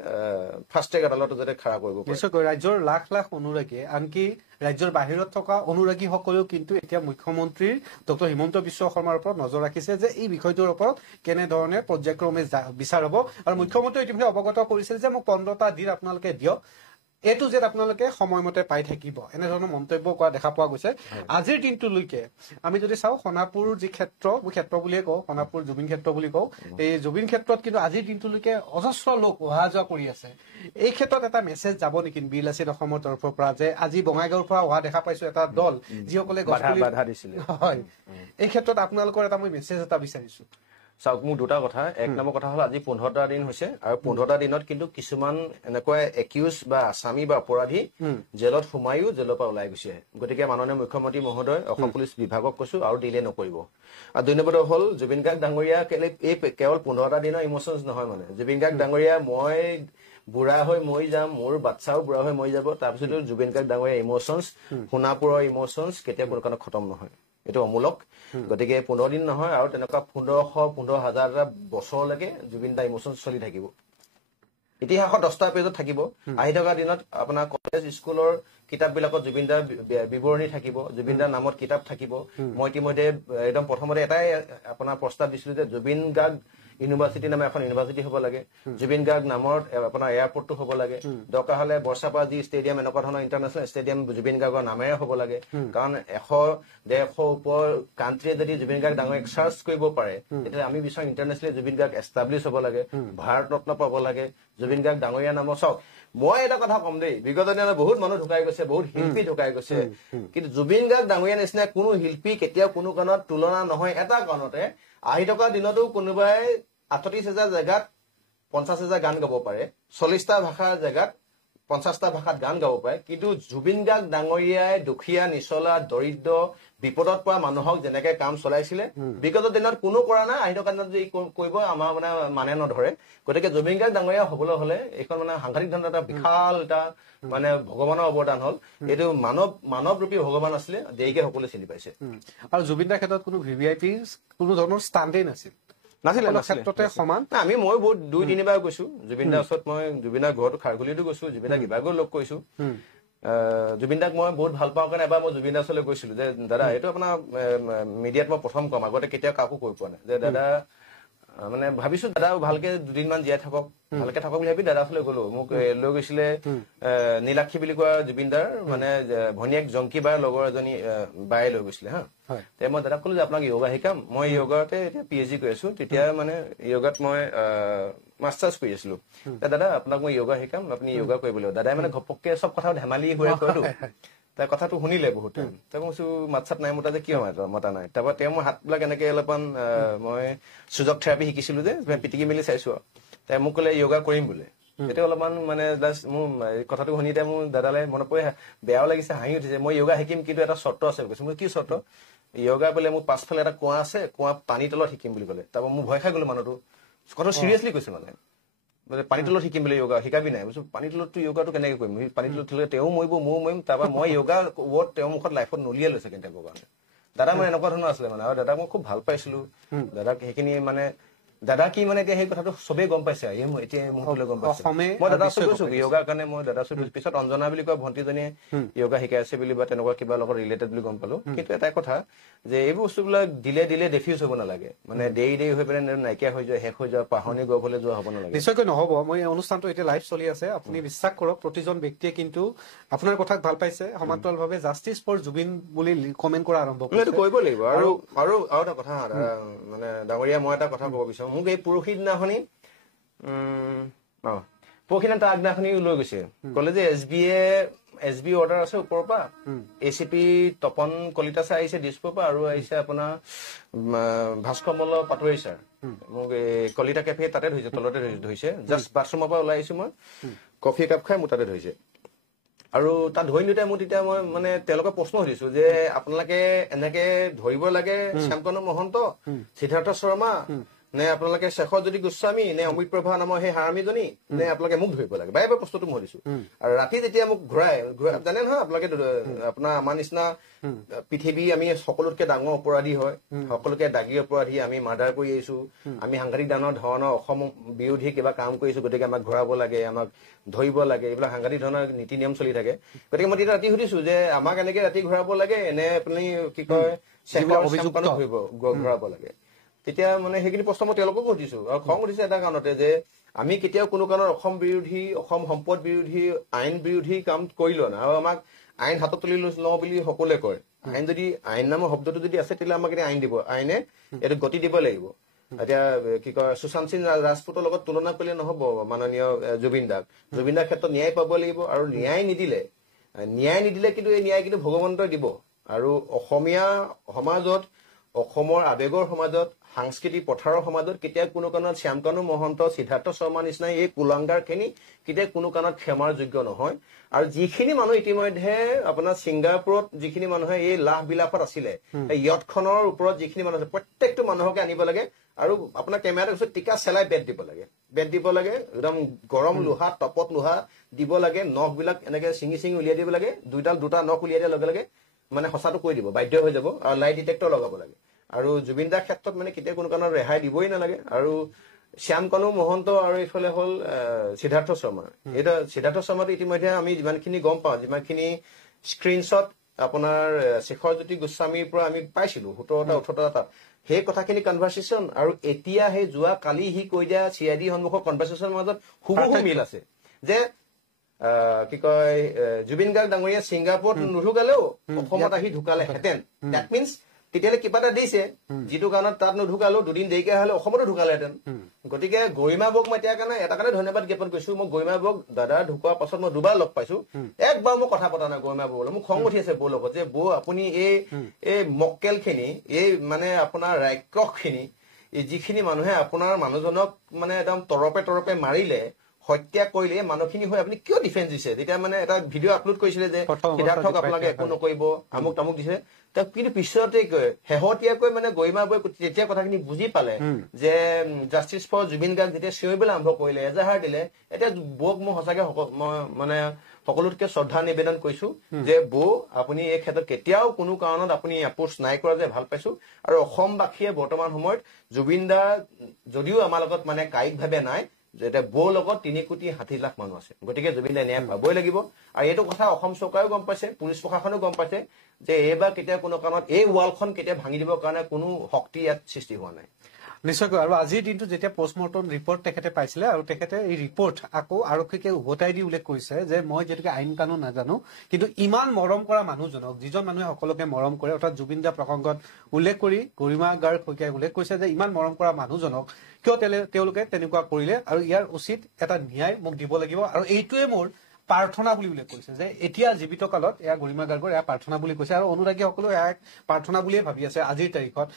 ফাষ্ট ট্ৰেক আদালতত যাতে খাৰা কৰিব পাৰে। নিশ্চয়কৈ ৰাজ্যৰ লাখ লাখ অনুৰাগী, আনকি ৰাজ্যৰ বাহিৰত থকা অনুৰাগীসকলেও কিন্তু এতিয়া মুখ্যমন্ত্ৰীৰ ডক্টৰ হিমন্ত বিশ্ব শৰ্মাৰ ওপৰত নজৰ ৰাখিছে যে এই বিষয়টোৰ ওপৰত কেনেধৰণে পৰ্যায়ক্ৰমে বিচাৰ হ'ব। আৰু মুখ্যমন্ত্ৰীয়ে ইতিমধ্যে অৱগত কৰিছিল যে মোক 15টা দিন আপোনালোকে দিয়ক, এইটো যে আপোনালোকে সময়মতে পাই থাকিব, এনেধৰণৰ মন্তব্য কৰা দেখা পোৱা গৈছে। আজিৰ দিনটোলৈকে আমি যদি চাওঁ, সোণাপুৰ যি ক্ষেত্ৰ, মই ক্ষেত্ৰ বুলিয়ে কওঁ, সোণাপুৰ জুবিন ক্ষেত্ৰ বুলি কওঁ, এই জুবিন ক্ষেত্ৰত কিন্তু আজিৰ দিনটোলৈকে অজস্ৰ লোক অহা যোৱা কৰি আছে। এই ক্ষেত্ৰত এটা মেছেজ যাব নেকি বীৰ লাচিত অসমৰ তৰফৰ পৰা, যে আজি বঙাইগাঁৱৰ পৰা অহা দেখা পাইছো এটা দল যিসকলে বাধা দিছিলে? হয়, এই ক্ষেত্ৰত আপোনালোকৰ এটা মই মেছেজ এটা বিচাৰিছো। চাওক মোৰ দুটা কথা এক নম্বৰ কথা হ'ল আজি 15টা দিন হৈছে আৰু 15টা দিনত কিন্তু কিছুমান এনেকুৱা একিউজ বা আসামী বা অপৰাধী জেলত সোমায়ো জেলৰ পৰা ওলাই গৈছে গতিকে মাননীয় মুখ্যমন্ত্ৰী মহোদয় অসম পুলিচ বিভাগক কৈছো আৰু ডিলে নকৰিব আৰু 2 নম্বৰ হ'ল জুবিন গাৰ্গ ডাঙৰীয়া এই কেৱল 15টা দিনৰ ইমোচনছ নহয় মানে জুবিন গাৰ্গ ডাঙৰীয়া মই বুঢ়া হৈ মৰি যাম মোৰ বাচ্চাও বুঢ়া হৈ মৰি যাব তাৰপিছতো জুবিন গাৰ্গ ডাঙৰীয়া ইমোচনছ সোণাপুৰৰ ইমোচনছ কেতিয়া কোনো কাৰণে খতম নহয় এইটো অমূলক গতিকে 15 দিন নহয় আৰু তেনেকুৱা 15,000 বছৰলৈকে জুবিন দা ইমোচন চলি থাকিব ইতিহাসৰ 10টা পেজত থাকিব আহি থকা দিনত আপোনাৰ কলেজ স্কুলৰ কিতাপবিলাকত জুবিন দাৰ বিৱৰণী থাকিব জুবিন দাৰ নামত কিতাপ থাকিব মই ইতিমধ্যে একদম প্ৰথমতে এটাই আপোনাৰ প্ৰস্তাৱ দিছিলো যে জুবিন গাৰ্গ ইউনিভাৰ্চিটি নামে এখন ইউনিভাৰ্চিটি হ'ব লাগে জুবিন গাৰ্গ নামৰ আপোনাৰ এয়াৰপৰ্টটো হ'ব লাগে দৰকাৰ হ'লে বৰ্ষাপা যি ষ্টেডিয়াম এনেকুৱা ধৰণৰ ইণ্টাৰনেশ্যনেল ষ্টেডিয়াম জুবিন গাৰ্গৰ নামেৰে হ'ব লাগে কাৰণ 100-150 ওপৰ কাণ্ট্ৰিয়ে যদি জুবিন গাৰ্গ ডাঙৰ এক্সাৰ্চ কৰিব পাৰে তেতিয়া আমি বিচাৰো ইণ্টাৰনেশ্যনেলি জুবিন গাৰ্গ এষ্টাব্লিছ হ'ব লাগে ভাৰত ৰত্ন পাব লাগে জুবিন গাৰ্গ ডাঙৰীয়া নামৰ চাওক মই এটা কথা কম দেই বিগত দিনত বহুত মানুহ ঢুকাই গৈছে বহুত শিল্পী ঢুকাই গৈছে কিন্তু জুবিন গাৰ্গ ডাঙৰীয়া নিচিনা কোনো শিল্পী কেতিয়াও কোনো কাৰণত তুলনা নহয় এটা কাৰণতে আহি থকা দিনতো কোনোবাই 38,000 জেগাত 50,000 গান গাব পাৰে 40টা ভাষাৰ জেগাত 50টা ভাষাত গান গাব পাৰে কিন্তু জুবিন গাৰ্গ ডাঙৰীয়াই দুখীয়া নিচলা দৰিদ্ৰ বিপদত পৰা মানুহক যেনেকে কাম চলাইছিলে বিগত দিনত কোনো কৰা নাই আহি থকা দিনত যে কৰিব আমাৰ মানে নধৰে গতিকে জুবিন গাৰ্গ ডাঙৰীয়া হ'বলৈ হ'লে এইখন মানে সাংঘাতিক ধৰণৰ এটা বিশাল এটা মানে ভগৱানৰ অৱদান হ'ল এইটো মানৱৰূপী ভগৱান আছিলে দেৰিকে সকলোৱে চিনি পাইছে আৰু জুবিন দাৰ ক্ষেত্ৰত কোনো ভিভিআইপি কোনো ধৰণৰ ষ্টাণ্ডেই নাছিল ক্ষেত্ৰতে সমান আমি মই বহুত 2-3 বাৰ গৈছো জুবিন দাৰ ওচৰত মই জুবিন দাৰ ঘৰতো খাৰগুলিতো গৈছো জুবিন দাক ইবাগো লগ কৰিছো জুবিন দাক মই বহুত ভাল পাওঁ কাৰণে এবাৰ মই জুবিন দাৰ ওচৰলৈ গৈছিলো যে দাদা এইটো আপোনাৰ মিডিয়াত মই প্ৰথম কম আগতে কেতিয়াও কাকো কৈ পোৱা নাই যে দাদা মানে ভাবিছো দাদা ভালকে 2 দিনমান জীয়াই থাকক ভালকে থাকক বুলি ভাবি দাদা ওচৰলৈ গলো মোক লৈ গৈছিলে নীলাক্ষী বুলি কোৱা জুবিন দাৰ মানে ভনীয়েক জংকী বাৰ লগৰ এজনী বায়ে লৈ গৈছিলে হা তে মই দাদাক কলো যে আপোনাক য়োগা শিকাম মই য়োগাতে এতিয়া PhD কৰি আছো তেতিয়া মানে য়োগাত মই মাষ্টাৰ্ছ কৰি আছিলো দাদা আপোনাক মই য়োগা শিকাম আপুনি য়োগা কৰিব লাগিব দাদাই মানে ঘপককে চব কথা ধেমালি হৈ কৈলো তাৰ কথাটো শুনিলে বহুত তাক কৈছো মাতছাত নাই মতা যে কিয় মতা নাই তাৰপৰা তেওঁ মই হাতবিলাক এনেকে অলপমান মই সুযোগ থেৰাপি শিকিছিলো যে পিটিকি মেলি চাইছো তাই মোক ক'লে য়োগা কৰিম বোলে এতিয়া অলপমান মানে মোৰ কথাটো শুনিতে মোৰ দাদালে মনত পৰি বেয়াও লাগিছে হাঁহি উঠিছে মই য়োগা শিকিম কিন্তু এটা চৰ্ত আছে কৈছো মই কি চৰ্ত য়োগা বোলে মোৰ পাছফালে এটা কুঁৱা আছে কুঁৱা পানীৰ তলত শিকিম বুলি ক'লে তাৰপৰা মোৰ ভয় খাই গলো মানুহটো কথাটো চিৰিয়াছলি কৈছে মানে পানী তলত শিকিম বুলি য়োগা শিকাবি নাই কৈছো পানী তলতটো য়োগাটো কেনেকে কৰিম পানী তলত থলে তেওঁ মৰিব ময়ো মৰিম তাৰপৰা মই য়োগা ৱৰ্ড তেওঁৰ মুখত লাইফত নলিয়াই লৈছে কিন্তু কাৰণে দাদা মানে এনেকুৱা ধৰণৰ আছিলে মানে আৰু দাদাক মই খুব ভাল পাইছিলো দাদাক সেইখিনি মানে দাদা কি মানে এতিয়া সেই কথাটো চবেই গম পাইছে এতিয়া মুহূৰ্তলৈ গম পাইছে মই দাদা ওচৰত গৈছো য়োগাৰ কাৰণে মই দাদা ওচৰত পিছত অঞ্জনা বুলি কোৱা ভণ্টিজনীয়ে য়োগা শিকাই আছে বুলি বা তেনেকুৱা কিবা লগত ৰিলেটেড বুলি গম পালো কিন্তু এটা কথা যে এইবোৰ বস্তুবিলাক দিলে ডিফিউজ হ'ব নালাগে মানে দেৰি হৈ পেলাই নাইকিয়া হৈ যোৱা শেষ হৈ যোৱা পাহৰণি গৰ্ভলৈ যোৱা হ'ব নালাগে নিশ্চয়কৈ নহ'ব মই এই অনুষ্ঠানটো এতিয়া লাইভ চলি আছে আপুনি বিশ্বাস কৰক প্ৰতিজন ব্যক্তিয়ে কিন্তু আপোনাৰ কথাক ভাল পাইছে সমান্তৰালভাৱে জাষ্টিছ ফৰ জুবিন বুলি কমেণ্ট কৰা আৰম্ভ কৰিছে কৰিব লাগিব আৰু এটা কথা মানে ডাঙৰীয়া মই এটা কথা ক'ব বিচাৰো মোক এই পৰহি দিনাখনি তাৰ আগদিনাখনি লৈ গৈছে ক'লে যে SB অৰ্ডাৰ আছে ওপৰৰ পৰা ACP তপন কলিতা ছাৰ আহিছে দিছপুৰৰ পৰা আৰু আহিছে আপোনাৰ ভাস্কৰ মল্ল পাটোৱাৰী ছাৰ মোক কলিতা কেফে তাতে ধৰিছে তলতে ধৰিছে জাষ্ট বাথৰুমৰ পৰা ওলাই আহিছো মই কফি একাপ খাই মোৰ তাতে ধৰিছে আৰু তাত ধৰি নিওঁতে মোৰ তেতিয়া মই মানে তেওঁলোকে প্ৰশ্ন সুধিছো যে আপোনালোকে এনেকে ধৰিব লাগে শ্যামকানু মহন্ত সিদ্ধাৰ্থ শৰ্মা নে আপোনালোকে শেখৰ জ্যোতি গোস্বামী নে অমৃত প্ৰভা নামৰ সেই হাৰামীজনী নে আপোনালোকে মোক ধৰিব লাগে বাৰে বাৰে প্ৰশ্নটো মই দিছো আৰু ৰাতি যেতিয়া মোক ঘূৰাই জানে নহয় আপোনালোকে আপোনাৰ আমাৰ নিচিনা পৃথিৱী আমি সকলোতকে ডাঙৰ অপৰাধী হয় সকলোকে দাগী অপৰাধী আমি মাৰ্ডাৰ কৰি আহিছো আমি সাংঘাতিক ধৰণৰ অসম বিৰোধী কিবা কাম কৰিছো গতিকে আমাক ঘূৰাব লাগে আমাক ধৰিব লাগে এইবিলাক সাংঘাতিক ধৰণৰ নীতি নিয়ম চলি থাকে গতিকে মই তেতিয়া ৰাতি সুধিছো যে আমাক এনেকে ৰাতি ঘূৰাব লাগে এনে আপুনি কি কয় ঘূৰাব লাগে তেতিয়া মানে সেইখিনি প্ৰশ্ন মই তেওঁলোককো সুধিছো আৰু খং উঠিছে এটা কাৰণতে যে আমি কেতিয়াও কোনো কাৰণত অসম বিৰোধী অসম সম্পদ বিৰোধী আইন বিৰোধী কাম কৰি লোৱা নাই আৰু আমাক আইন হাতত তুলি লওঁ বুলি সকলোৱে কয় আইন যদি আইন নামৰ শব্দটো যদি আছে তেতিয়াহ'লে আমাক এতিয়া আইন দিব আইনে এইটো গতি দিব লাগিব এতিয়া কি কয় সুশান্ত সিং ৰাজপুতৰ লগত তুলনা কৰিলে নহ'ব মাননীয় জুবিন দাৰ ক্ষেত্ৰত ন্যায় পাব লাগিব আৰু ন্যায় নিদিলে কিন্তু এই ন্যায় কিন্তু ভগৱন্তই দিব আৰু অসমীয়া সমাজত অসমৰ আৱেগৰ সমাজত সাংস্কৃতিক পথাৰৰ সমাজত কেতিয়া কোনো কাৰণত শ্যামকানু মহন্ত সিদ্ধাৰ্থ শৰ্মা নিচিনা এই কুলাংগাৰখিনি কেতিয়া কোনো কাৰণত ক্ষমাৰ যোগ্য নহয় আৰু যিখিনি মানুহ ইতিমধ্যে আপোনাৰ ছিংগাপুৰত যিখিনি মানুহে এই লাহ বিলাসত আছিলে এই ইয়টখনৰ ওপৰত যিখিনি মানুহ আছে প্ৰত্যেকটো মানুহকে আনিব লাগে আৰু আপোনাৰ কেমেৰাৰ পিছত টিকা চেলাই বেট দিব লাগে একদম গৰম লোহা টপত লোহা দিব লাগে নখবিলাক এনেকে চিঙি উলিয়াই দিব লাগে দুটা নখ উলিয়াই দিয়াৰ লগে লগে মানে সঁচাটো কৈ দিব বাধ্য হৈ যাব আৰু লাইট ডিটেক্টৰ লগাব লাগে আৰু জুবিন দাৰ ক্ষেত্ৰত মানে কেতিয়া কোনো কাৰণত ৰেহাই দিবই নালাগে আৰু শ্যামকানু মহন্ত আৰু এইফালে হ'ল সিদ্ধাৰ্থ শৰ্মা এটা সিদ্ধাৰ্থ শৰ্মাটো ইতিমধ্যে আমি যিমানখিনি গম পাওঁ যিমানখিনি স্ক্ৰীনশ্বট আপোনাৰ শেখৰজ্যোতি গোস্বামীৰ পৰা আমি পাইছিলো 17টা 18টা সেই কথাখিনি কনভাৰ্চেশ্যন আৰু এতিয়া সেই যোৱা কালি সি কৈ দিয়া চিআইডি সন্মুখৰ কনভাৰ্চেশ্যনৰ মাজত হুবহু মিল আছে যে কি কয় জুবিন গাৰ্গ ডাঙৰীয়া ছিংগাপুৰত নুঢুকালেও অসমত আহি ঢুকালেহেঁতেন ডেট মিনছ তেতিয়ালে কিবা এটা দিছে যিটো কাৰণত তাত নুঢুকালো দুদিন দেৰিকে হলে অসমতো ঢুকালেহেঁতেন গতিকে গৰিমা বক মই এতিয়া কাৰণে এটা কাৰণে ধন্যবাদ জ্ঞাপন কৰিছো মই গৰিমা বক দাদা ঢুকোৱাৰ পাছত মই দুবাৰ লগ পাইছো একবাৰ মই কথা পতা নাই গৰিমা বৌলৈ মোক খং উঠি আছে বৌৰ লগত যে বৌ আপুনি এই মক্কেলখিনি এই মানে আপোনাৰ ৰাক্ষসখিনি যিখিনি মানুহে আপোনাৰ মানুহজনক মানে একদম তৰপে মাৰিলে হত্যা কৰিলে মানুহখিনি হৈ আপুনি কিয় ডিফেন্স দিছে যেতিয়া মানে এটা ভিডিঅ' আপলোড কৰিছিলে যে সিদ্ধাৰ্থক আপোনালোকে একো নকৰিব আমুক তামুক দিছে তাক কিন্তু পিছতে শেহতীয়াকৈ মানে গৰিমা বৈ তেতিয়া কথাখিনি বুজি পালে যে জাষ্টিছ ফৰ জুবিন গাৰ্গ যেতিয়া চিঞৰিবলৈ আৰম্ভ কৰিলে এজাহাৰ দিলে এতিয়া বৌক মই সঁচাকে মানে সকলোতকে শ্ৰদ্ধা নিবেদন কৰিছো যে বৌ আপুনি এই ক্ষেত্ৰত কেতিয়াও কোনো কাৰণত আপুনি আপোচ নাই কৰা যে ভাল পাইছো আৰু অসমবাসীয়ে বৰ্তমান সময়ত জুবিন দা যদিও আমাৰ লগত মানে কায়িকভাৱে নাই যেটা বৌৰ লগত 3,60,00,000 মানুহ আছে গতিকে জুবিন দাই ন্যায় পাবই লাগিব আৰু এইটো কথা অসম চৰকাৰেও গম পাইছে পুলিচ প্ৰশাসনেও গম পাইছে যে এইবাৰ কেতিয়া কোনো কাৰণত এই ৱালখন কেতিয়া ভাঙি দিবৰ কাৰণে কোনো শক্তি ইয়াত সৃষ্টি হোৱা নাই নিশ্চয়কৈ আৰু আজিৰ দিনটো যেতিয়া পোষ্টমৰ্টম ৰিপৰ্ট তেখেতে পাইছিলে আৰু তেখেতে এই ৰিপৰ্ট আকৌ আৰক্ষীকে উভতাই দি উল্লেখ কৰিছে যে মই যেনেকৈ আইন কানুন নাজানো কিন্তু ইমান মৰম কৰা মানুহজনক যিজন মানুহে সকলোকে মৰম কৰে অৰ্থাৎ জুবিন দা প্ৰসংগত উল্লেখ কৰি গৰিমা গাৰ্গ শইকীয়াই উল্লেখ কৰিছে যে ইমান মৰম কৰা মানুহজনক কিয় তেওঁলোকে তেনেকুৱা কৰিলে আৰু ইয়াৰ উচিত এটা ন্যায় মোক দিব লাগিব আৰু এইটোৱে মোৰ প্ৰাৰ্থনা বুলি উল্লেখ কৰিছে যে এতিয়া জীৱিত কালত এয়া গৰিমা গাৰ্গৰ এয়া প্ৰাৰ্থনা বুলি কৈছে আৰু অনুৰাগীসকলেও এয়া প্ৰাৰ্থনা বুলিয়ে ভাবি আছে আজিৰ তাৰিখত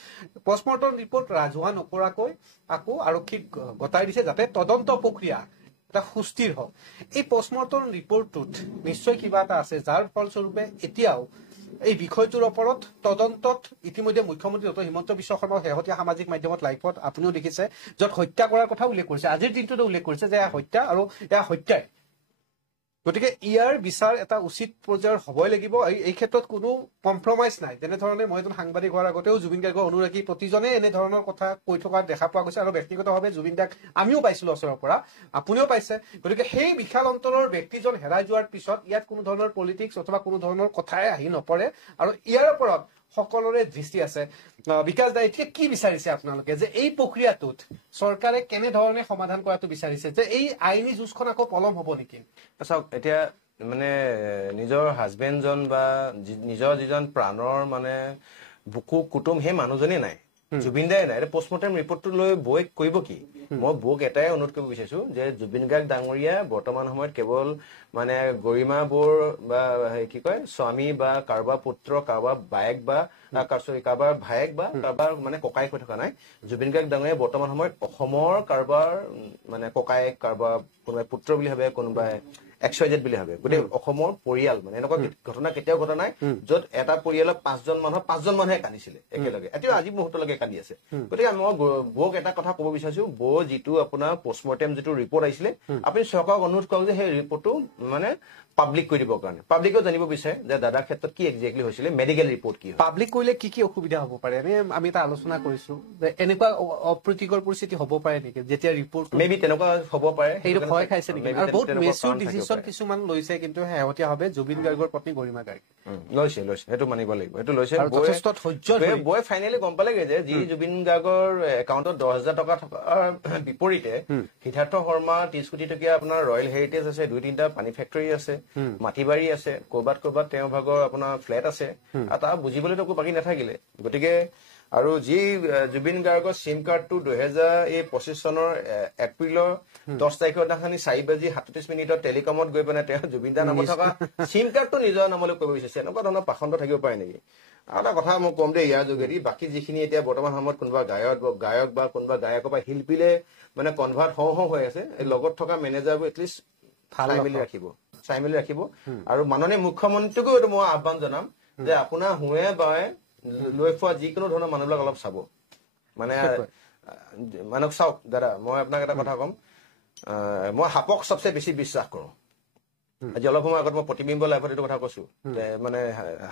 পোষ্টমৰ্টম ৰিপৰ্ট ৰাজহুৱা নকৰাকৈ আকৌ আৰক্ষীক গতাই দিছে যাতে তদন্ত প্ৰক্ৰিয়া এটা সুস্থিৰ হওক এই পোষ্টমৰ্টম ৰিপৰ্টটোত নিশ্চয় কিবা এটা আছে যাৰ ফলস্বৰূপে এতিয়াও এই বিষয়টোৰ ওপৰত তদন্তত ইতিমধ্যে মুখ্যমন্ত্ৰী ডক্টৰ হিমন্ত বিশ্ব শৰ্মাৰ শেহতীয়া সামাজিক মাধ্যমত লাইভত আপুনিও দেখিছে য'ত হত্যা কৰাৰ কথা উল্লেখ কৰিছে আজিৰ দিনটোতে উল্লেখ কৰিছে যে এয়া হত্যা আৰু এয়া হত্যাই গতিকে ইয়াৰ বিচাৰ এটা উচিত পৰ্যায়ৰ হ'বই লাগিব এই ক্ষেত্ৰত কোনো কম্প্ৰমাইজ নাই যেনেধৰণে মই এজন সাংবাদিক হোৱাৰ আগতেও জুবিন গাৰ্গৰ অনুৰাগী প্ৰতিজনে এনেধৰণৰ কথা কৈ থকা দেখা পোৱা গৈছে আৰু ব্যক্তিগতভাৱে জুবিন দাক আমিও পাইছিলো ওচৰৰ পৰা আপুনিও পাইছে গতিকে সেই বিশাল অন্তৰৰ ব্যক্তিজন হেৰাই যোৱাৰ পিছত ইয়াত কোনো ধৰণৰ পলিটিক্স অথবা কোনো ধৰণৰ কথাই আহি নপৰে আৰু ইয়াৰ ওপৰত সকলোৰে দৃষ্টি আছে বিকাশ দা এতিয়া কি বিচাৰিছে আপোনালোকে যে এই প্ৰক্ৰিয়াটোত চৰকাৰে কেনেধৰণে সমাধান কৰাটো বিচাৰিছে যে এই আইনী যুঁজখন আকৌ পলম হ'ব নেকি চাওক এতিয়া মানে নিজৰ হাজবেণ্ডজন বা নিজৰ যিজন প্ৰাণৰ মানে বুকু কুটুম সেই মানুহজনেই নাই জুবিন দাই নাই এতিয়া পোষ্টমৰ্টম ৰিপৰ্টটো লৈ বৌক কৰিব কি মই বৌক এটাই অনুৰোধ কৰিব বিচাৰিছো যে জুবিন গাৰ্গ ডাঙৰীয়া বৰ্তমান সময়ত কেৱল মানে গৰিমা বৌৰ বা কি কয় স্বামী বা কাৰোবাৰ পুত্ৰ কাৰোবাৰ বায়েক বা কাৰোবাৰ ভায়েক বা কাৰোবাৰ মানে ককায়েক হৈ থকা নাই জুবিন গাৰ্গ ডাঙৰীয়া বৰ্তমান সময়ত অসমৰ কাৰোবাৰ মানে ককায়েক কাৰোবাৰ কোনোবাই পুত্ৰ বুলি ভাবে কোনোবাই XYZ বুলি ভাবে গোটেই অসমৰ পৰিয়াল মানে এনেকুৱা ঘটনা কেতিয়াও ঘটা নাই য'ত এটা পৰিয়ালত 5জন মানুহে কান্দিছিলে একেলগে এতিয়া আজি মুহূৰ্তলৈকে কান্দি আছে গতিকে মই বৌক এটা কথা ক'ব বিচাৰিছো বৌ যিটো আপোনাৰ পোষ্টমৰ্টেম যিটো ৰিপৰ্ট আহিছিলে আপুনি চৰকাৰক অনুৰোধ কৰক যে সেই ৰিপৰ্টটো মানে পাব্লিক কৰি দিবৰ কাৰণে পাব্লিকেও জানিব বিচাৰে যে দাদাৰ ক্ষেত্ৰত কি এক্সেক্টলি হৈছিলে মেডিকেল ৰিপৰ্ট কি পাব্লিক কৰিলে কি অসুবিধা হ'ব পাৰে আমি এটা আলোচনা কৰিছো যে এনেকুৱা অপ্ৰীতিকৰ পৰিস্থিতি হ'ব পাৰে নেকি যেতিয়া ৰিপৰ্ট মেবি তেনেকুৱা হ'ব পাৰে সেইটো ভয় খাইছে নেকি আৰু বহুত মেচুৰ ডিচিছন কিছুমান লৈছে কিন্তু শেহতীয়াভাৱে জুবিন গাৰ্গৰ পত্নী গৰিমা গাৰ্গ লৈছে সেইটো মানিব লাগিব সেইটো লৈছে যথেষ্ট ধৈৰ্য বৌয়ে ফাইনেলি গম পালেগে যে যি জুবিন গাৰ্গৰ একাউণ্টত 10,000 টকা থকাৰ বিপৰীতে সিদ্ধাৰ্থ শৰ্মা 30 কোটি টকীয়া আপোনাৰ ৰয়েল হেৰিটেজ আছে 2-3টা পানী ফেক্টৰী আছে মাটিবাৰী আছে কৰবাত তেওঁৰ ভাগৰ আপোনাৰ ফ্লেট আছে আৰু তাৰ বুজিবলৈতো একো বাকী নাথাকিলে গতিকে আৰু যি জুবিন গাৰ্গৰ চিম কাৰ্ডটো 2025 চনৰ এপ্ৰিলৰ 10 তাৰিখৰ দিনাখনি 4:37 টেলিকমত গৈ পেলাই তেওঁ জুবিন দাৰ নামত থকা চিম কাৰ্ডটো নিজৰ নামলৈ কৰিব বিচাৰিছে। এনেকুৱা ধৰণৰ পাখণ্ড থাকিব পাৰে নেকি? আৰু এটা কথা মই কম দেই ইয়াৰ যোগেদি, বাকী যিখিনি এতিয়া বৰ্তমান সময়ত কোনোবা গায়ক বা কোনোবা গায়কৰ বা শিল্পীলে মানে কনভাৰ্ট হওঁ হৈ আছে, এই লগত থকা মেনেজাৰবোৰ এটলিষ্ট চাই মেলি ৰাখিব। আৰু মাননীয় মুখ্যমন্ত্ৰীকো এইটো মই আহ্বান জনাম যে আপোনাৰ হুৱে বাৱে লৈ খোৱা যিকোনো ধৰণৰ মানুহবিলাক অলপ চাব, মানে মানুহক চাওক। দাদা মই আপোনাক এটা কথা ক'ম, মই সাপক চবচে বেছি বিশ্বাস কৰো। আজি অলপ সময় আগত মই প্ৰতিবিম্ব লাইভত এইটো কথা কৈছো, মানে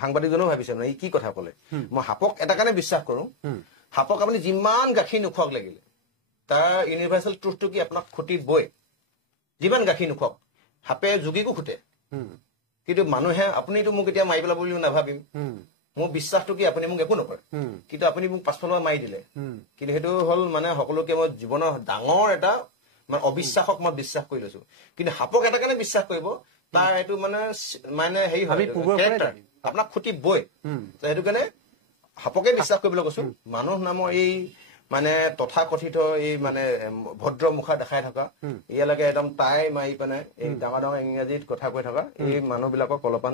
সাংবাদিকজনেও ভাবিছে মানে ই কি কথা ক'লে। মই সাপক এটা কাৰণে বিশ্বাস কৰো, সাপক আপুনি যিমান গাখীৰ নোখোৱাক লাগিলে তাৰ ইউনিভাৰ্চেল ট্ৰুথটো কি আপোনাক খুটিত বৈ, যিমান গাখীৰ নোখোৱাক। সাপে যোগীকো খুটে, কিন্তু মানুহে আপুনিতো মোক এতিয়া মাৰি পেলাব বুলি নাভাবিম। মোৰ বিশ্বাসটো কি আপুনি মোক একো নকৰে, কিন্তু আপুনি মোক পাছফালৰ মাৰি দিলে। কিন্তু সেইটো হ'ল মানে সকলোকে মই জীৱনৰ ডাঙৰ এটা মানে অবিশ্বাসক মই বিশ্বাস কৰি লৈছো। কিন্তু সাপক এটা কাৰণে বিশ্বাস কৰিব, তাৰ এইটো মানে হেৰি হয় আপোনাক খুটি বৈ। সেইটো কাৰণে সাপকে বিশ্বাস কৰিবলৈ কৈছো। মানুহ নামৰ এই মানে তথাকথিত এই মানে ভদ্ৰ মুখা দেখাই থকা, ইয়ালৈকে একদম টাই মাৰি পেলাই এই ডাঙৰ ডাঙৰ ইংৰাজীত কথা কৈ থকা এই মানুহবিলাকক অলপমান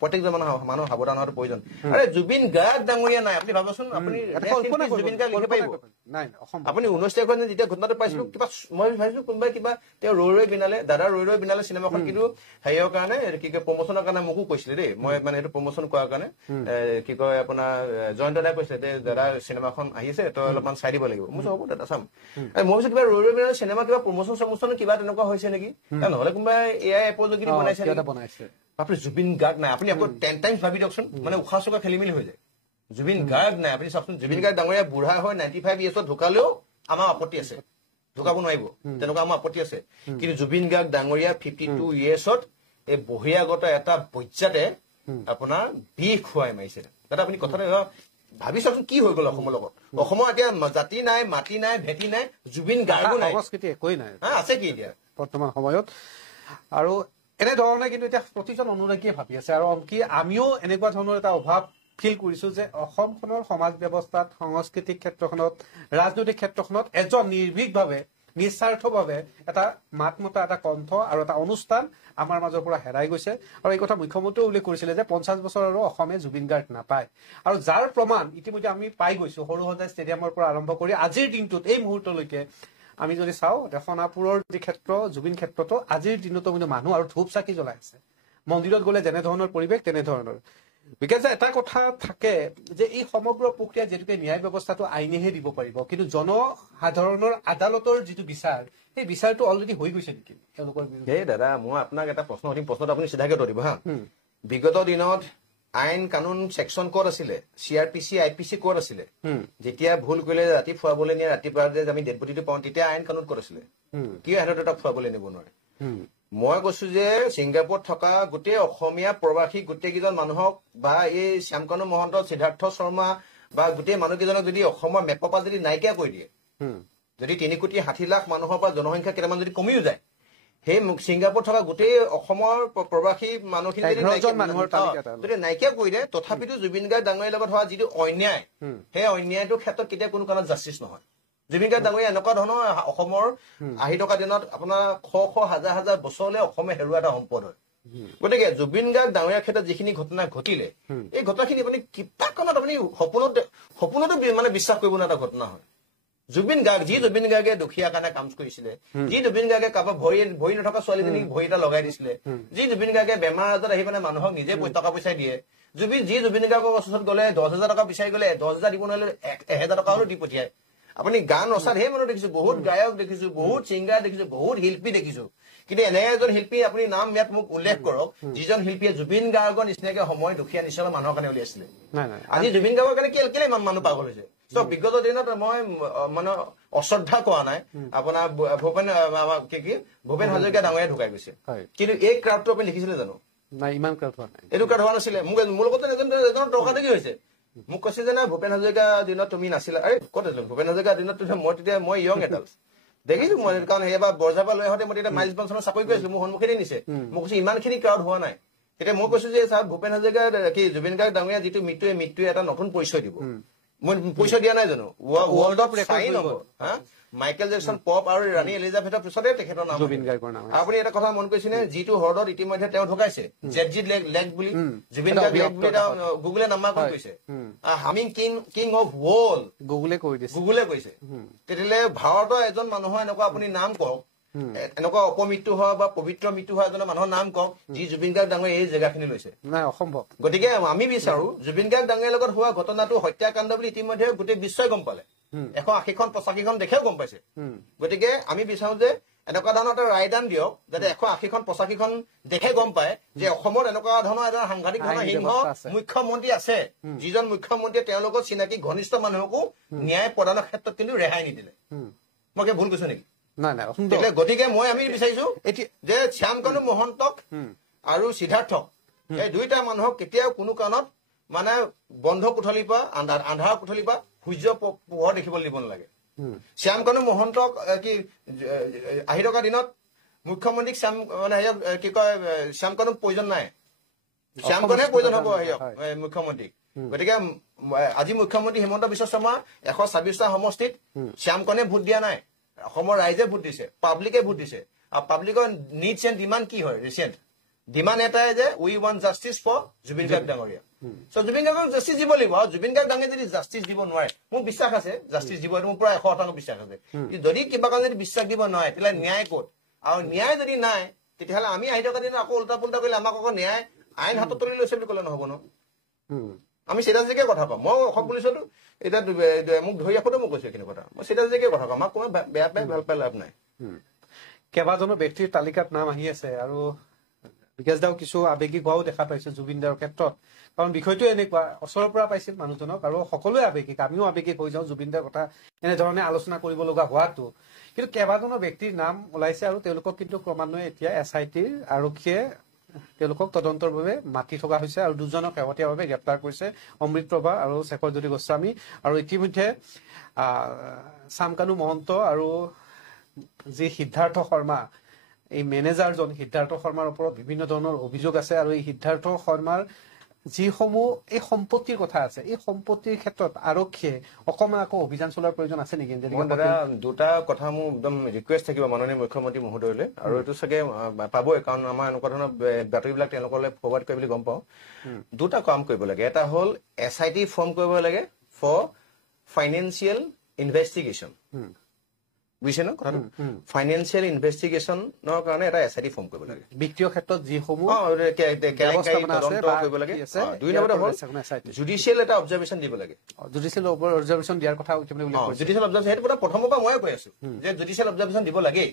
প্ৰত্যেকজন মানুহ সাৱধান হোৱাটো প্ৰয়োজন। আৰে জুবিন গাৰ্গ ডাঙৰীয়া নাই, আপুনি ভাবচোন। আপুনি জুবিন গাৰ্গ লিখিব পাৰিব? আপুনি 19 তাৰিখত যেতিয়া ঘটনাটো পাইছিলো, কিবা মই ভাবিছিলো কোনোবাই কিবা তেওঁ ৰৈ বিনালে, দাদা ৰৈ বিনালে চিনেমাখন কিন্তু হেৰিয়ৰ কাৰণে কি কয় প্ৰমোচনৰ কাৰণে মোকো কৈছিলে দেই। মই মানে সেইটো প্ৰমোচন কৰাৰ কাৰণে কি কয় আপোনাৰ জয়ন্ত দাই কৈছিলে যে দাদা চিনেমাখন আহিছে, তই অলপমান চাই দিব লাগিব। মই হ'ব দাদা চাম। মই ভাবিছো কিবা ৰৈ বিনালে চিনেমা কিবা প্ৰমোচন কিবা তেনেকুৱা হৈছে নেকি, নহলে কোনোবাই এআই এপৰ যোগেদি বনাইছে। আপুনি জুবিন গাৰ্গ নাই, আপুনি আকৌ 10 টাইমছ ভাবি দিয়কচোন, মানে উশাহ চুশাহ খেলি মেলি হৈ যায়। জুবিন গাৰ্গ নাই, আপুনি চাওকচোন। জুবিন গাৰ্গ ডাঙৰীয়া বুঢ়া হৈ 95 ইয়াৰ্ছত ঢুকালেও আমাৰ আপত্তি আছে, ঢুকাব নোৱাৰিব, তেনেকুৱা আমাৰ আপত্তি আছে। কিন্তু জুবিন গাৰ্গ ডাঙৰীয়া 52 ইয়াৰ্ছত এই বহিৰাগত এটা বজ্জাতে আপোনাৰ বিষ খুৱাই মাৰিছে। দাদা আপুনি কথাটো ভাবি চাওকচোন কি হৈ গ'ল অসমৰ লগত। অসমৰ এতিয়া জাতি নাই, মাটি নাই, ভেটি নাই, জুবিন গাৰ্গো নাই, সংস্কৃতি একোৱেই নাই আছে কি এতিয়া বৰ্তমান সময়ত। আৰু এনেধৰণে কিন্তু এতিয়া প্ৰতিজন অনুৰাগীয়ে ভাবি আছে, আৰু কি আমিও এনেকুৱা ধৰণৰ এটা অভাৱ ফিল কৰিছো যে অসমখনৰ সমাজ ব্যৱস্থাত, সাংস্কৃতিক ক্ষেত্ৰখনত, ৰাজনৈতিক ক্ষেত্ৰখনত এজন নিৰ্ভীকভাৱে নিস্বাৰ্থভাৱে এটা মাত মতা এটা কণ্ঠ আৰু এটা অনুষ্ঠান আমাৰ মাজৰ পৰা হেৰাই গৈছে। আৰু এই কথা মুখ্যমন্ত্ৰীয়ে উল্লেখ কৰিছিলে যে 50 বছৰ আৰু অসমে জুবিন গাৰ্গ নাপায়। আৰু যাৰ প্ৰমাণ ইতিমধ্যে আমি পাই গৈছো, সৰুসজাই ষ্টেডিয়ামৰ পৰা আৰম্ভ কৰি আজিৰ দিনটোত এই মুহূৰ্তলৈকে আমি যদি চাওঁ, সোণাপুৰৰ যি ক্ষেত্ৰ জুবিন ক্ষেত্ৰতো আজিৰ দিনতো কিন্তু মানুহ আৰু ধূপ চাকি জ্বলাই আছে। মন্দিৰত গ'লে যেনেধৰণৰ পৰিৱেশ তেনেধৰণৰ। বিকজ এটা কথা থাকে যে এই সমগ্ৰ প্ৰক্ৰিয়া যিহেতুকে ন্যায় ব্যৱস্থাটো আইনেহে দিব পাৰিব, কিন্তু জনসাধাৰণৰ আদালতৰ যিটো বিচাৰ, সেই বিচাৰটো অলৰেডি হৈ গৈছে নেকি তেওঁলোকৰ বিৰুদ্ধে? এই দাদা মই আপোনাক এটা প্ৰশ্ন সুধিম, প্ৰশ্নটো আপুনি চিধাকে উত্তৰ দিব হা। বিগত দিনত আইন কানুন ছেকশ্যন ক'ত আছিলে? CRPC IPC ক'ত আছিলে? যেতিয়া ভুল কৰিলে ৰাতি ফুৱাবলৈ নিয়ে, ৰাতিপুৱা যে আমি ডেড বডিটো পাওঁ, তেতিয়া আইন কানুন ক'ত আছিলে? কিয় সিহঁতে তাক ফুৱাবলৈ নিব নোৱাৰে? মই কৈছো যে ছিংগাপুৰত থকা গোটেই অসমীয়া প্ৰবাসী গোটেই কেইজন মানুহক বা এই শ্যামকানু মহন্ত, সিদ্ধাৰ্থ শৰ্মা বা গোটেই মানুহকেইজনক যদি অসমৰ মেপৰ পৰা যদি নাইকিয়া কৰি দিয়ে, যদি 3,60,00,000 মানুহৰ পৰা জনসংখ্যা কেইটামান যদি কমিও যায়, সেই ছিংগাপুৰত থকা গোটেই অসমৰ প্ৰবাসী মানুহখিনি যদি নাইকিয়া কৰি দিয়ে, তথাপিতো জুবিন গাৰ্গ ডাঙৰীয়াৰ লগত হোৱা যিটো অন্যায়, সেই অন্যায়টোৰ ক্ষেত্ৰত কেতিয়া কোনো কাৰণত জাষ্টিচ নহয়। জুবিন গাৰ্গ ডাঙৰীয়া এনেকুৱা ধৰণৰ অসমৰ আহি থকা দিনত আপোনাৰ শ হাজাৰ হাজাৰ বছৰলৈ অসমে হেৰুৱা এটা সম্পদ হয়। গতিকে জুবিন গাৰ্গ ডাঙৰীয়াৰ ক্ষেত্ৰত যিখিনি ঘটনা ঘটিলে, এই ঘটনাখিনি আপুনি কিবা কাৰণত আপুনি সপোনতো মানে বিশ্বাস কৰিব নোৱাৰা এটা ঘটনা হয়। জুবিন গাৰ্গে দুখীয়া কাৰণে কাম কৰিছিলে, যি জুবিন গাৰ্গে কাৰোবাৰ ভৰি নথকা ছোৱালীজনীক ভৰি এটা লগাই দিছিলে, যি জুবিন গাৰ্গে বেমাৰ আজাৰত আহি পেলাই মানুহক নিজে টকা পইচা দিয়ে, জুবিন গাৰ্গৰ ওচৰত গ'লে 10,000 টকা বিচাৰি গ'লে 10,000 দিব নোৱাৰিলে 1,000 টকা হ'লেও দি পঠিয়ায়। আপুনি গান ৰচা ধেৰ মানুহ দেখিছো, বহুত গায়ক দেখিছো, বহুত ছিংগাৰ দেখিছো, বহুত শিল্পী দেখিছো, কিন্তু এনে এজন শিল্পী আপুনি নাম ইয়াত মোক উল্লেখ কৰক যিজন শিল্পীয়ে জুবিন গাৰ্গৰ নিচিনাকে সময় দুখীয়া নিচিনা মানুহৰ কাৰণে উলিয়াইছিলে। আজি জুবিন গাৰ্গৰ কাৰণে কেলে ইমান মানুহ পাগল হৈছে? বিগত দিনত মই মানে অশ্ৰদ্ধা কৰা নাই, আপোনাৰ ভূপেন হাজৰিকা ডাঙৰীয়া ঢুকাই গৈছে, কিন্তু এই ক্ৰাউডটো আপুনি লিখিছিলে জানো? নাই, ইমান ক্ৰাউড হোৱা নাই, এইটো ক্ৰাউড হোৱা নাছিলে। মোৰ লগত এজনৰ টকা কি হৈছে, মোক কৈছে যে না ভূপেন হাজৰিকা দিনত তুমি নাছিলা। আৰে ক'ত আছিলো ভূপেন হাজৰিকাৰ দিনত? মই ইয়ং এডাল্ট দেখিছো মই, কাৰণ সেইবাৰ বৰঝাৰ পৰা লৈ আহোঁতে মই তেতিয়া মাইলছ বনচনত চাকৰি কৰি আছিলো, মোৰ সন্মুখেদি নিছে। মই কৈছো ইমানখিনি ক্ৰাউড হোৱা নাই। তেতিয়া মই কৈছো যে ছাৰ ভূপেন হাজৰিকা কি জুবিন গাৰ্গ ডাঙৰীয়া যিটো মৃত্যুয়ে এটা নতুন পৰিচয় দিব। মই পইচা দিয়া নাই জানো ৱৰ্ল্ডত চাইন হ'ব হা মাইকেল জেকচন পপ আৰু ৰাণী এলিজাবেথৰ পিছতে তেখেতৰ নাম জুবিন গাৰ্গৰ নাম আপুনি এটা কথা মন কৰিছেনে যিটো হ্ৰদত ইতিমধ্যে তেওঁ ঢুকাইছে জেডজি লেক বুলি জুবিন গাৰ্গ লেক বুলি গুগলে নামাকৰণ কৰিছে হামিং কিং অফ ৱৰ্ল্ড গুগলে কৈছে তেতিয়াহ'লে ভাৰতৰ এজন মানুহৰ এনেকুৱা আপুনি নাম কওক এনেকুৱা অপমৃত্যু হোৱা বা পবিত্ৰ মৃত্যু হোৱা এজনৰ মানুহৰ নাম কওক যি জুবিন গাৰ্গ ডাঙৰীয়া এই জেগাখিনি লৈছে নাই অসম্ভৱ গতিকে আমি বিচাৰো জুবিন গাৰ্গ ডাঙৰীয়াৰ লগত হোৱা ঘটনাটো হত্যাকাণ্ড বুলি ইতিমধ্যে গোটেই বিশ্বই গম পালে 180খন 85খন দেশেও গম পাইছে গতিকে আমি বিচাৰো যে এনেকুৱা ধৰণৰ এটা ৰায়দান দিয়ক যাতে 180খন 85খন দেশে গম পায় যে অসমত এনেকুৱা ধৰণৰ এটা সাংঘাতিক ধৰণৰ সিংহ মুখ্যমন্ত্ৰী আছে যিজন মুখ্যমন্ত্ৰীয়ে তেওঁলোকৰ চিনাকি ঘনিষ্ঠ মানুহকো ন্যায় প্ৰদানৰ ক্ষেত্ৰত কিন্তু ৰেহাই নিদিলে মই কি ভুল কৈছো নেকি গতিকে আমি বিচাৰিছো যে শ্যামকানু মহন্তক আৰু সিদ্ধাৰ্থক এই দুইটা মানুহক কেতিয়াও কোনো কাৰণত মানে বন্ধ কোঠলিৰ পৰা আন্ধাৰ কোঠলিৰ পৰা সূৰ্য পোহৰ দেখিবলৈ দিব নালাগে শ্যামকানু মহন্তক কি আহি থকা দিনত মুখ্যমন্ত্ৰীক কি কয় শ্যামকানুক প্ৰয়োজন নাই শ্যামকানুহে প্ৰয়োজন হ'ব মুখ্যমন্ত্ৰীক গতিকে আজি মুখ্যমন্ত্ৰী হিমন্ত বিশ্ব শৰ্মা 126টা সমষ্টিত শ্যামকানুৱে ভোট দিয়া নাই অসমৰ ৰাইজে ভোট দিছে পাব্লিকে ভোট দিছে আৰু পাব্লিকৰ নিডছ এণ্ড ডিমাণ্ড কি হয় ৰিচেণ্ট ডিমাণ্ড এটাই যে we want justice for Zubeen Garg ডাঙৰীয়া চ' জুবিন গাৰ্গক জাষ্টিছ দিব লাগিব আৰু জুবিন গাৰ্গ ডাঙৰীয়া যদি জাষ্টিছ দিব নোৱাৰে মোৰ বিশ্বাস আছে জাষ্টিছ দিব মোৰ প্ৰায় 100% বিশ্বাস আছে যদি কিবা কাৰণে যদি বিশ্বাস দিব নোৱাৰে তেতিয়াহ'লে ন্যায় ক'ত আৰু ন্যায় যদি নাই তেতিয়াহ'লে আমি আহি থকা দিনত আকৌ উল্টা পুল্টা কৰিলে আমাক আকৌ ন্যায় আইন হাতত তুলি লৈছে বুলি ক'লে নহ'ব ন আমি চিধাচিধিকে কথা কওঁ মই অসম পুলিচতো এতিয়া মোক ধৰি ৰাখোতে মোক কৈছো এইখিনি কথা মই চিধাচিধিকে কথা কওঁ আমাক কোনো বেয়া পাই ভাল পাই লাভ নাই কেইবাজনো ব্যক্তিৰ তালিকাত নাম আহি আছে আৰু বিকাশ দাও কিছু আৱেগিক হোৱাও দেখা পাইছো জুবিন দাৰ ক্ষেত্ৰত কাৰণ বিষয়টো এনেকুৱা ওচৰৰ পৰা পাইছিল মানুহজনক আৰু সকলোৱে আৱেগিক আমিও আৱেগিক হৈ যাওঁ জুবিন দাৰ কথা এনেধৰণে আলোচনা কৰিব লগা হোৱাটো কিন্তু কেইবাজনো ব্যক্তিৰ নাম ওলাইছে আৰু তেওঁলোকক কিন্তু ক্ৰমান্বয়ে এতিয়া SITৰ আৰক্ষীয়ে তেওঁলোকক তদন্তৰ বাবে মাতি থকা হৈছে আৰু দুজনক শেহতীয়াভাৱে গ্ৰেপ্তাৰ কৰিছে অমৃত প্ৰভা আৰু শেখৰজ্যোতি গোস্বামী আৰু ইতিমধ্যে শ্যামকানু মহন্ত আৰু যি সিদ্ধাৰ্থ শৰ্মা এই মেনেজাৰজন সিদ্ধাৰ্থ শৰ্মাৰ ওপৰত বিভিন্ন ধৰণৰ অভিযোগ আছে আৰু এই সিদ্ধাৰ্থ শৰ্মাৰ যিসমূহ এই সম্পত্তিৰ কথা আছে এই সম্পত্তিৰ ক্ষেত্ৰত আৰক্ষীয়ে অকণমান আকৌ অভিযান চলোৱাৰ প্ৰয়োজন আছে নেকি দুটা কথা মোৰ একদম ৰিকুৱেষ্ট থাকিব মাননীয় মুখ্যমন্ত্ৰী মহোদয়লৈ আৰু এইটো চাগে পাবই কাৰণ আমাৰ এনেকুৱা ধৰণৰ বাতৰিবিলাক তেওঁলোকলৈ ফৰৱাৰ্ড কৰে বুলি গম পাওঁ দুটা কাম কৰিব লাগে এটা হ'ল SIT ফৰ্ম কৰিব লাগে ফৰ ফাইনেন্সিয়েল ইনভেষ্টিগেশ্যন বুজিছে ন কথাটো ফাইনেন্সিয়েল ইনভেষ্টিগেশ্যনৰ কাৰণে এটা SIT ফৰ্ম কৰিব লাগে বিত্তীয় ক্ষেত্ৰত যিসমূহ কৰিব লাগে দুই নম্বৰতে হ'ল জুডিচিয়েল এটা অবজাৰভেশ্যন দিব লাগে জুডিচিয়েল অবজাৰভেশ্যন দিয়াৰ কথা জুডিচিয়েল অবজাৰভেশ্যন সেইটো কথা প্ৰথমৰ পৰা ময়ে কৈ আছো যে জুডিচিয়েল অবজাৰভেশ্যন দিব লাগে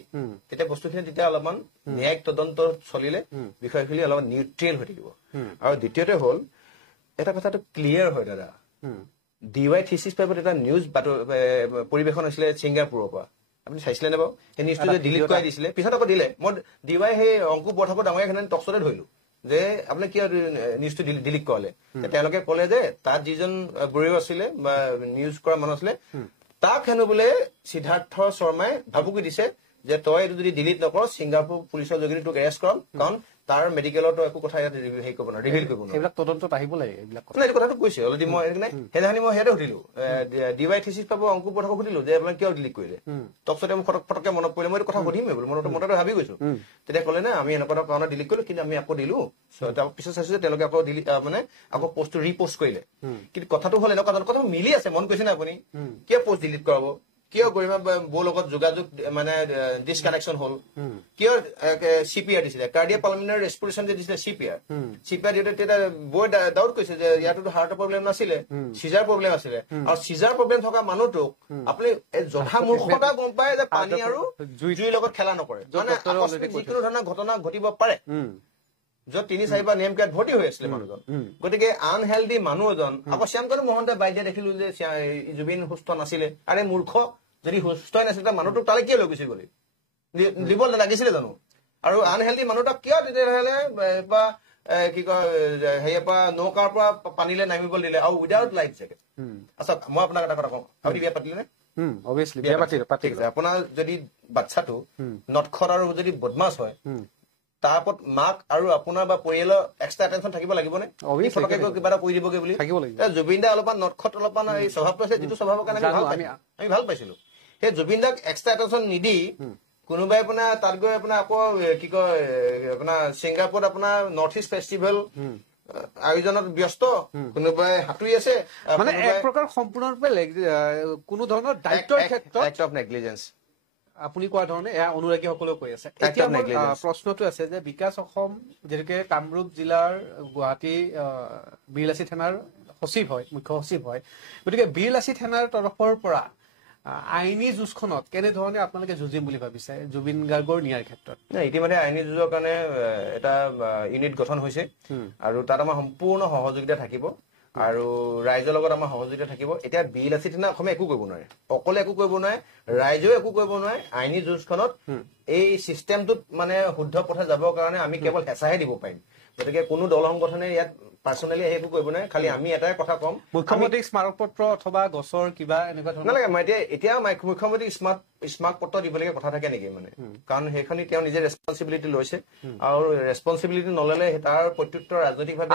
তেতিয়া বস্তুখিনি তেতিয়া অলপমান ন্যায়িক তদন্ত চলিলে বিষয়খিনি অলপমান নিউট্ৰেল হৈ থাকিব আৰু দ্বিতীয়তে হ'ল এটা কথাটো ক্লিয়াৰ হয় দাদা DY থিচিছ পেপাৰত এটা নিউজ পৰিৱেশন হৈছিলে ছিংগাপুৰৰ পৰা আপুনি চাইছিলে নে বাৰু সেই নিউজটো যে ডিলিট কৰাই দিছিলে পিছত আকৌ দিলে মই DY সেই অংকু বৰঠাকুৰ ডাঙৰীয়া সেইদিনা টকশ্বতে ধৰিলো যে আপুনি কিয় নিউজটো ডিলিট কৰালে তেওঁলোকে ক'লে যে তাত যিজন ব্যুৰ আছিলে বা নিউজ কৰা মানুহ আছিলে তাক হেনো বোলে সিদ্ধাৰ্থ শৰ্মাই ভাবুকি দিছে যে তই এইটো যদি ডিলিট নকৰ ছিংগাপুৰ পুলিচৰ যোগেদি তোক এৰেষ্ট কৰাম কাৰণ তাৰ মেডিকেলতো একো কথা ইয়াত হেৰি কৰিব নোৱাৰে ৰিভিল কৰিব নোৱাৰে এইবিলাক তদন্তত আহিব লাগে এইবিলাক এইটো কথাটো কৈছে অলৰেডি মই সেইদিনাখনি মই সিহঁতে সুধিলো DY থিচিছ পাব অংকু বৰঠাকুৰক সুধিলো যে আপোনাক কিয় ডিলিট কৰিলে তাৰপিছতে মোক ফটককে মনত পৰিলে মই এইটো কথা সুধিমেই বোলো মনতে ভাবি গৈছো তেতিয়া ক'লে নে আমি এনেকুৱা কাৰণে ডিলিট কৰিলো কিন্তু আমি আকৌ দিলো পিছত চাইছো যে তেওঁলোকে আকৌ মানে আকৌ পষ্টটো ৰিপষ্ট কৰিলে কিন্তু কথাটো হ'ল এনেকুৱা কথা মিলি আছে মন কৈছে নে আপুনি কিয় পষ্ট ডিলিট কৰাব কিয় গৰিমা বৌৰ লগত যোগাযোগ মানে ডিছকানেকশ্যন হ'ল কিয় CPR দিছিলে কাৰ্ডিয়াক পালমিনাৰী ৰেছপিৰেশ্যন যে দিছিলে CPR দিওঁতে তেতিয়া বৌয়ে ডাউট কৈছে যে ইয়াতো হাৰ্টৰ প্ৰব্লেম নাছিলে চিজাৰ প্ৰব্লেম আছিলে আৰু চিজাৰ প্ৰব্লেম থকা মানুহটোক আপুনি জধা মূৰ্খতা গম পায় যে পানী আৰু জুইৰ লগত খেলা নকৰে মানে যিকোনো ধৰণৰ ঘটনা ঘটিব পাৰে য'ত 3-4 নেম প্লেট ভৰ্তি হৈ আছিলে মানুহজন গতিকে আনহেল্ডি মানুহ এজন আকৌ শ্যামকানু মহন্ত বাইদেউ দেখিলো যে জুবিন সুস্থ নাছিলে আৰে মূৰ্খ যদি সুস্থই নাছিলে মানুহটোক তালৈ কিয় লৈ গুচি গলি দিব লাগিছিলে জানো আৰু আনহেল্ডি মানুহটোক কিয় তেতিয়াহ'লে বা কি কয় হেৰিয়াৰ পৰা নৌকাৰ পৰা পানীলৈ নামিব দিলে আৰু উইদাউট লাইফ জেকেট আচ্ছা মই আপোনাক এটা কথা কওঁ আপুনি বিয়া পাতিলে নে আপোনাৰ যদি বাচ্ছাটো নটখট আৰু যদি বদমাছ হয় তাৰ ওপৰত মাক আৰু আপোনাৰ বা পৰিয়ালৰ এক্সট্ৰা এটেনশ্যন থাকিব লাগিবনে ফটকে কিবা এটা কৰি দিবগে বুলি জুবিন দা অলপমান নটখট অলপমান এই স্বভাৱটো আছে যিটো স্বভাৱৰ কাৰণে আমি ভাল পাইছিলো সেই জুবিন দাক এক্সট্ৰা এটেনশ্যন নিদি কোনোবাই আপোনাৰ তাত গৈ আপোনাৰ আকৌ কি কয় আপোনাৰ ছিংগাপুৰত আপোনাৰ নৰ্থ ইষ্ট ফেষ্টিভেল আয়োজনত ব্যস্ত কোনোবাই সাঁতুৰি আছে মানে এক প্ৰকাৰ সম্পূৰ্ণৰূপে কোনো ধৰণৰ দায়িত্বৰ ক্ষেত্ৰত এক্ট অফ নেগলিজেন্স আপুনি কোৱা ধৰণে এয়া অনুৰাগীসকলেও কৈ আছে এতিয়া প্ৰশ্নটো আছে যে বিকাশ অসম যেনেকে কামৰূপ জিলাৰ গুৱাহাটী বীৰলাচি থানাৰ সচিব হয় মুখ্য সচিব হয় গতিকে বীৰলাচি থানাৰ তৰফৰ পৰা আইনী যুঁজখনত কেনেধৰণে আপোনালোকে যুঁজিম বুলি ভাবিছে জুবিন গাৰ্গৰ ন্যায়ৰ ক্ষেত্ৰত ইতিমধ্যে আইনী যুঁজৰ কাৰণে এটা ইউনিট গঠন হৈছে আৰু তাত আমাৰ সম্পূৰ্ণ সহযোগিতা থাকিব আৰু ৰাইজৰ লগত আমাৰ সহযোগিতা থাকিব এতিয়া বীৰলাচি থানা অসমে একো কৰিব নোৱাৰে অকলে একো কৰিব নোৱাৰে ৰাইজেও একো কৰিব নোৱাৰে আইনী যুঁজখনত এই চিষ্টেমটোত মানে শুদ্ধ পথে যাবৰ কাৰণে আমি কেৱল হেঁচাহে দিব পাৰিম গতিকে কোনো দল সংগঠনে ইয়াত পাৰ্চনেলি সেইবোৰ কৰিব নোৱাৰে খালি আমি এটাই কথা কম মুখ্যমন্ত্ৰীক স্মাৰক পত্ৰ অথবা গছৰ কিবা এনেকুৱা ধৰণৰ নালাগে মই এতিয়া মুখ্যমন্ত্ৰীক স্মাৰক পত্ৰ দিবলগীয়া কথা থাকে নেকি মানে কাৰণ সেইখনি তেওঁ নিজে ৰেছপনচিবিলিটি লৈছে আৰু ৰেছপনচিবিলিটি নললে তাৰ প্ৰত্যুত্তৰ ৰাজনৈতিকভাৱে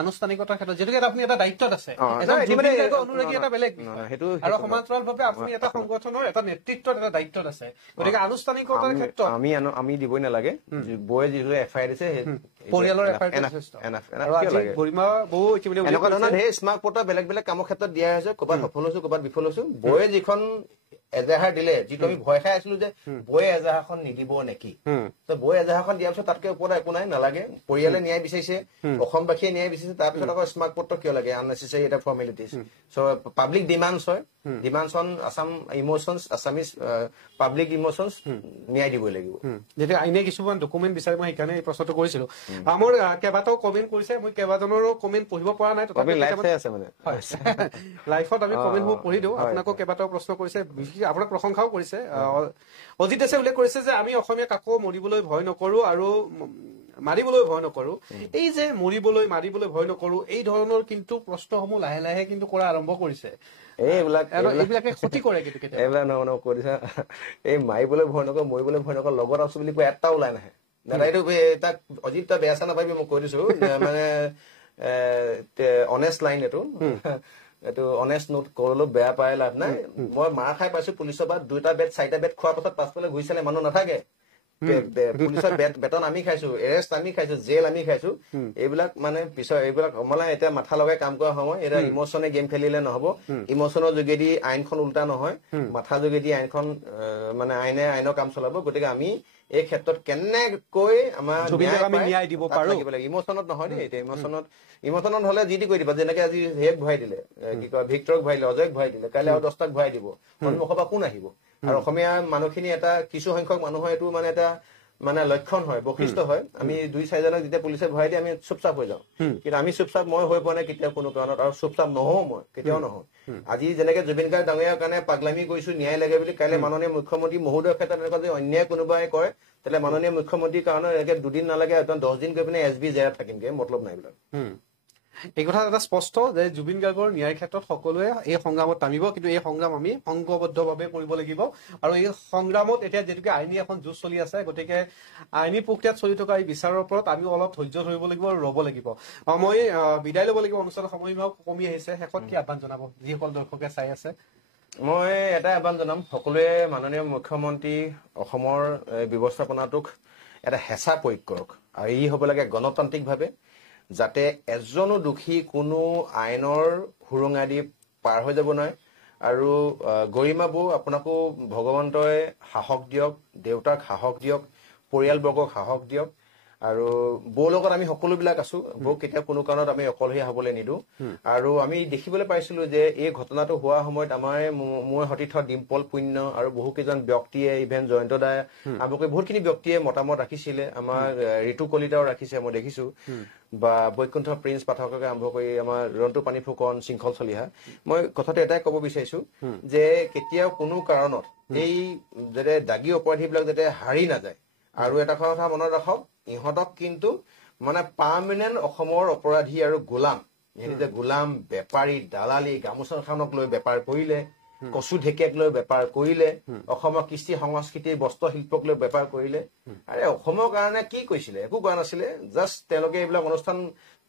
আনুষ্ঠানিকতাৰ ক্ষেত্ৰত যিহেতুকে আপুনি এটা দায়িত্বত আছে অনুৰাগী এটা বেলেগ আৰু সমান্তৰালভাৱে আপুনি এটা সংগঠনৰ এটা নেতৃত্বত এটা দায়িত্বত আছে গতিকে আনুষ্ঠানিকতাৰ ক্ষেত্ৰত আমি দিবই নালাগে বৌয়ে যিটো এফআইআৰ দিছে পৰিয়ালৰ এনেকুৱা ধৰণৰ সেই স্মাৰক পত্ৰ বেলেগ বেলেগ কামৰ ক্ষেত্ৰত দিয়া হৈছে ক'ৰবাত সফল হৈছো ক'ৰবাত বিফল হৈছো বৌয়ে যিখন এজাহাৰ দিলে যিটো আমি ভয় খাই আছিলো যে বৌয়ে এজাহাৰখন নিদিব নেকি বৌয়ে এজাহাৰখন দিয়াৰ পিছত তাতকে ওপৰত একো নাই নালাগে পৰিয়ালে ন্যায় বিচাৰিছে অসমবাসীয়ে ন্যায় বিচাৰিছে তাৰপিছত আকৌ স্মাৰক পত্ৰ কিয় লাগে আননেচেচাৰী এটা ফৰ্মেলিটিজ চ' পাব্লিক ডিমাণ্ডছ হয় demands on Assam emotions Assamese public emotions ন্যায় দিবই লাগিব যেতিয়া আইনে কিছুমান ডকুমেণ্ট বিচাৰি মই সেইকাৰণে এই প্ৰশ্নটো কৰিছিলো মোৰ কেইবাটাও কমেণ্ট কৰিছে মই কেইবাজনৰো কমেণ্ট পঢ়িব পৰা নাই লাইফত আমি কমেণ্টবোৰ পঢ়ি দিওঁ আপোনাকো কেইবাটাও প্ৰশ্ন কৰিছে আপোনাক প্ৰশংসাও কৰিছে অজিত দাসে উল্লেখ কৰিছে যে আমি অসমীয়া কাকো মৰিবলৈ ভয় নকৰো আৰু মাৰিবলৈ ভয় নকৰো এই যে মৰিবলৈ মাৰিবলৈ ভয় নকৰো এই ধৰণৰ কিন্তু প্ৰশ্নসমূহ লাহে লাহে কিন্তু কৰা আৰম্ভ কৰিছে এইবিলাকে ক্ষতি কৰে কিন্তু এইবিলাক কৰিছে এই মাৰিবলৈ ভয় নকৰো মৰিবলৈ ভয় নকৰো লগত আছো বুলি কৈ এটা ওলাই নাহে দাদা এইটো তাক অজিত তই বেয়া চা নাপাবি মই কৈ দিছো মানে অনেষ্ট লাইন এইটো অনেষ্ট নোট কৰিলেও বেয়া পাই লাভ নাই মই মাৰ খাই পাইছো পুলিচৰ পৰা 2টা বেট 4টা বেট খোৱাৰ পাছত পাছফালে ঘূৰি চালে মানুহ নাথাকে পুলিচৰ বেতন আমি খাইছো এৰেষ্ট আমি খাইছো জেল আমি খাইছো এইবিলাক মানে পিছৰ এইবিলাক মানে এতিয়া মাথা লগাই কাম কৰা সময় এতিয়া ইমোচনে গেম খেলিলে নহব ইমোচনৰ যোগেদি আইনখন উল্টা নহয় মাথা যোগেদি আইনখন মানে আইনৰ কাম চলাব গতিকে আমি এই ক্ষেত্ৰত কেনেকৈ আমাৰ ন্যায় দিব পাৰো ইমোচনত নহয় দেই এতিয়া ইমোচনত হলে যি কৰি দিবা যেনেকে আজি হেক ভৰাই দিলে কি কয় ভিক্টৰক ভৰাই দিলে অজয়ক ভৰাই দিলে কাইলৈ আৰু 10টাক ভৰাই দিব সন্মুখৰ পৰা কোন আহিব আৰু অসমীয়া মানুহখিনি এটা কিছু সংখ্যক মানুহৰ এইটো মানে এটা মানে লক্ষণ হয় বৈশিষ্ট্য হয় আমি 2-4জনক যেতিয়া পুলিচে ভৰাই দিয়ে আমি চুপচাপ হৈ যাওঁ কিন্তু আমি চুপচাপ মই হৈ পোৱা নাই কেতিয়াও কোনো কাৰণত আৰু চুপচাপ নহওঁ মই কেতিয়াও নহওঁ আজি যেনেকে জুবিন গাৰ্গ ডাঙৰীয়াৰ কাৰণে পাগলামি কৰিছো ন্যায় লাগে বুলি কাইলৈ মাননীয় মুখ্যমন্ত্ৰী মহোদয়ৰ ক্ষেত্ৰত এনেকুৱা যদি অন্যায় কোনোবাই কৰে তাহলে মাননীয় মুখ্যমন্ত্ৰীৰ কাৰণে এনেকে 2 দিন নালাগে 10 দিন গৈ পিনে SB জেৰাত থাকিমগে মতলব নাই বিলাক এই কথা এটা স্পষ্ট যে জুবিন গাৰ্গৰ ন্যায়ৰ ক্ষেত্ৰত সকলোৱে এই সংগ্ৰামত নামিব কিন্তু এই সংগ্ৰাম আমি সংঘবদ্ধভাৱে কৰিব লাগিব আৰু এই সংগ্ৰামত এতিয়া যেনেকৈ আইনী এখন যুঁজ চলি আছে গতিকে আইনী প্ৰক্ৰিয়াত চলি থকা এই বিচাৰৰ ওপৰত আমি অলপ ধৈৰ্য ধৰিব লাগিব আৰু ৰ'ব লাগিব মই বিদায় ল'ব লাগিব অনুষ্ঠানৰ সময়সীমাও কমি আহিছে শেষত কি আহ্বান জনাব যিসকল দৰ্শকে চাই আছে মই এটা আহ্বান জনাম সকলোৱে মাননীয় মুখ্যমন্ত্ৰী অসমৰ ব্যৱস্থাপনাটোক এটা হেঁচা প্ৰয়োগ কৰক আৰু ই হ'ব লাগে গণতান্ত্ৰিকভাৱে যাতে এজনো দোষী কোনো আইনৰ সুৰঙা দি পাৰ হৈ যাব নোৱাৰে আৰু গৰিমা বৌ আপোনাকো ভগৱন্তই সাহস দিয়ক দেউতাক সাহস দিয়ক পৰিয়ালবৰ্গক সাহস দিয়ক আৰু বৌৰ লগত আমি সকলোবিলাক আছো বৌক কেতিয়া কোনো কাৰণত আমি অকলশৰীয়া হ'বলৈ নিদিওঁ আৰু আমি দেখিবলৈ পাইছিলো যে এই ঘটনাটো হোৱা সময়ত আমাৰ মোৰ সতীৰ্থ ডিম্পল পুণ্য আৰু বহুকেইজন ব্যক্তিয়ে ইভেন জয়ন্ত দাই আমাক বহুতখিনি ব্যক্তিয়ে মতামত ৰাখিছিলে আমাৰ ঋতু কলিতাও ৰাখিছে মই দেখিছো বা বৈকুণ্ঠ প্ৰিন্স পাঠককে আৰম্ভ কৰি আমাৰ ৰন্তু পানী ফুকন শৃংখল চলিহা মই কথাটো এটাই ক'ব বিচাৰিছো যে কেতিয়াও কোনো কাৰণত এই যাতে দাগী অপৰাধীবিলাক যাতে হাৰি নাযায় আৰু এটা কথা মনত ৰাখক ইহঁতক কিন্তু মানে পাৰ্মানেণ্ট অসমৰ অপৰাধী আৰু গোলাম ইহঁতে গোলাম বেপাৰী দালালি গামোচাখনক লৈ বেপাৰ কৰিলে কচু ঢেকীয়াক লৈ বেপাৰ কৰিলে, অসমৰ কৃষ্টি সংস্কৃতি বস্ত্ৰ শিল্পক লৈ বেপাৰ কৰিলে। আৰে অসমৰ কাৰণে কি কৈছিলে? একো কোৱা নাছিলে। জাষ্ট তেওঁলোকে এইবিলাক অনুষ্ঠান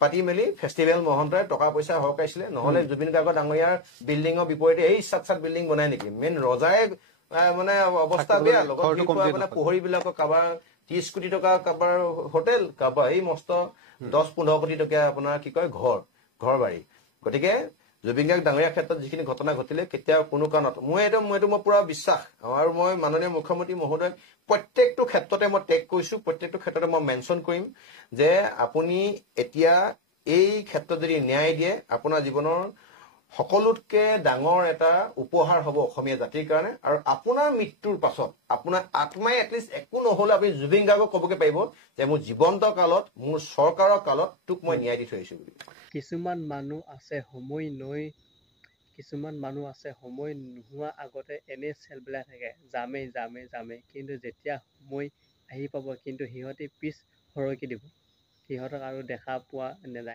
পাতি মেলি ফেষ্টিভেল মহন্তৰাই টকা পইচা হৰকাইছিলে। নহলে জুবিন গাৰ্গ ডাঙৰীয়াৰ বিল্ডিঙৰ বিপৰীতে এই চাত বিল্ডিং বনাই নেকি? মেইন ৰজাই মানে অৱস্থা বেয়া। লগত মানে পোহৰীবিলাকৰ কাৰোবাৰ 30 কোটি টকা, কাৰোবাৰ হোটেল, কাৰোবাৰ এই মস্ত 10-15 কোটি টকীয়া আপোনাৰ কি কয় ঘৰ বাৰী। গতিকে জুবিন গাৰ্গ ডাঙৰীয়াৰ ক্ষেত্ৰত যিখিনি ঘটনা ঘটিলে কেতিয়াও কোনো কাৰণত মই পুৰা বিশ্বাস, আৰু মই মাননীয় মুখ্যমন্ত্ৰী মহোদয়ক প্ৰত্যেকটো ক্ষেত্ৰতে মই টেগ কৰিছো, প্ৰত্যেকটো ক্ষেত্ৰতে মই মেনশ্যন কৰিম যে আপুনি এতিয়া এই ক্ষেত্ৰত যদি ন্যায় দিয়ে, আপোনাৰ জীৱনৰ সকলোতকে ডাঙৰ এটা উপহাৰ হ'ব অসমীয়া জাতিৰ কাৰণে। আৰু আপোনাৰ মৃত্যুৰ পাছত আপোনাৰ আত্মাই এটলিষ্ট একো নহ'লে আপুনি জুবিন গাৰ্গক ক'বগে পাৰিব যে মোৰ জীৱন্ত কালত, মোৰ চৰকাৰৰ কালত তোক মই ন্যায় দি থৈ আহিছো বুলি। কিছুমান মানুহ আছে সময় নোহোৱা আগতে এনেই চেলবিলাক থাকে, যামেই, কিন্তু যেতিয়া সময় আহি পাব কিন্তু সিহঁতে পিছ সৰকি দিব, সিহঁতক আৰু দেখা পোৱা নাযায়।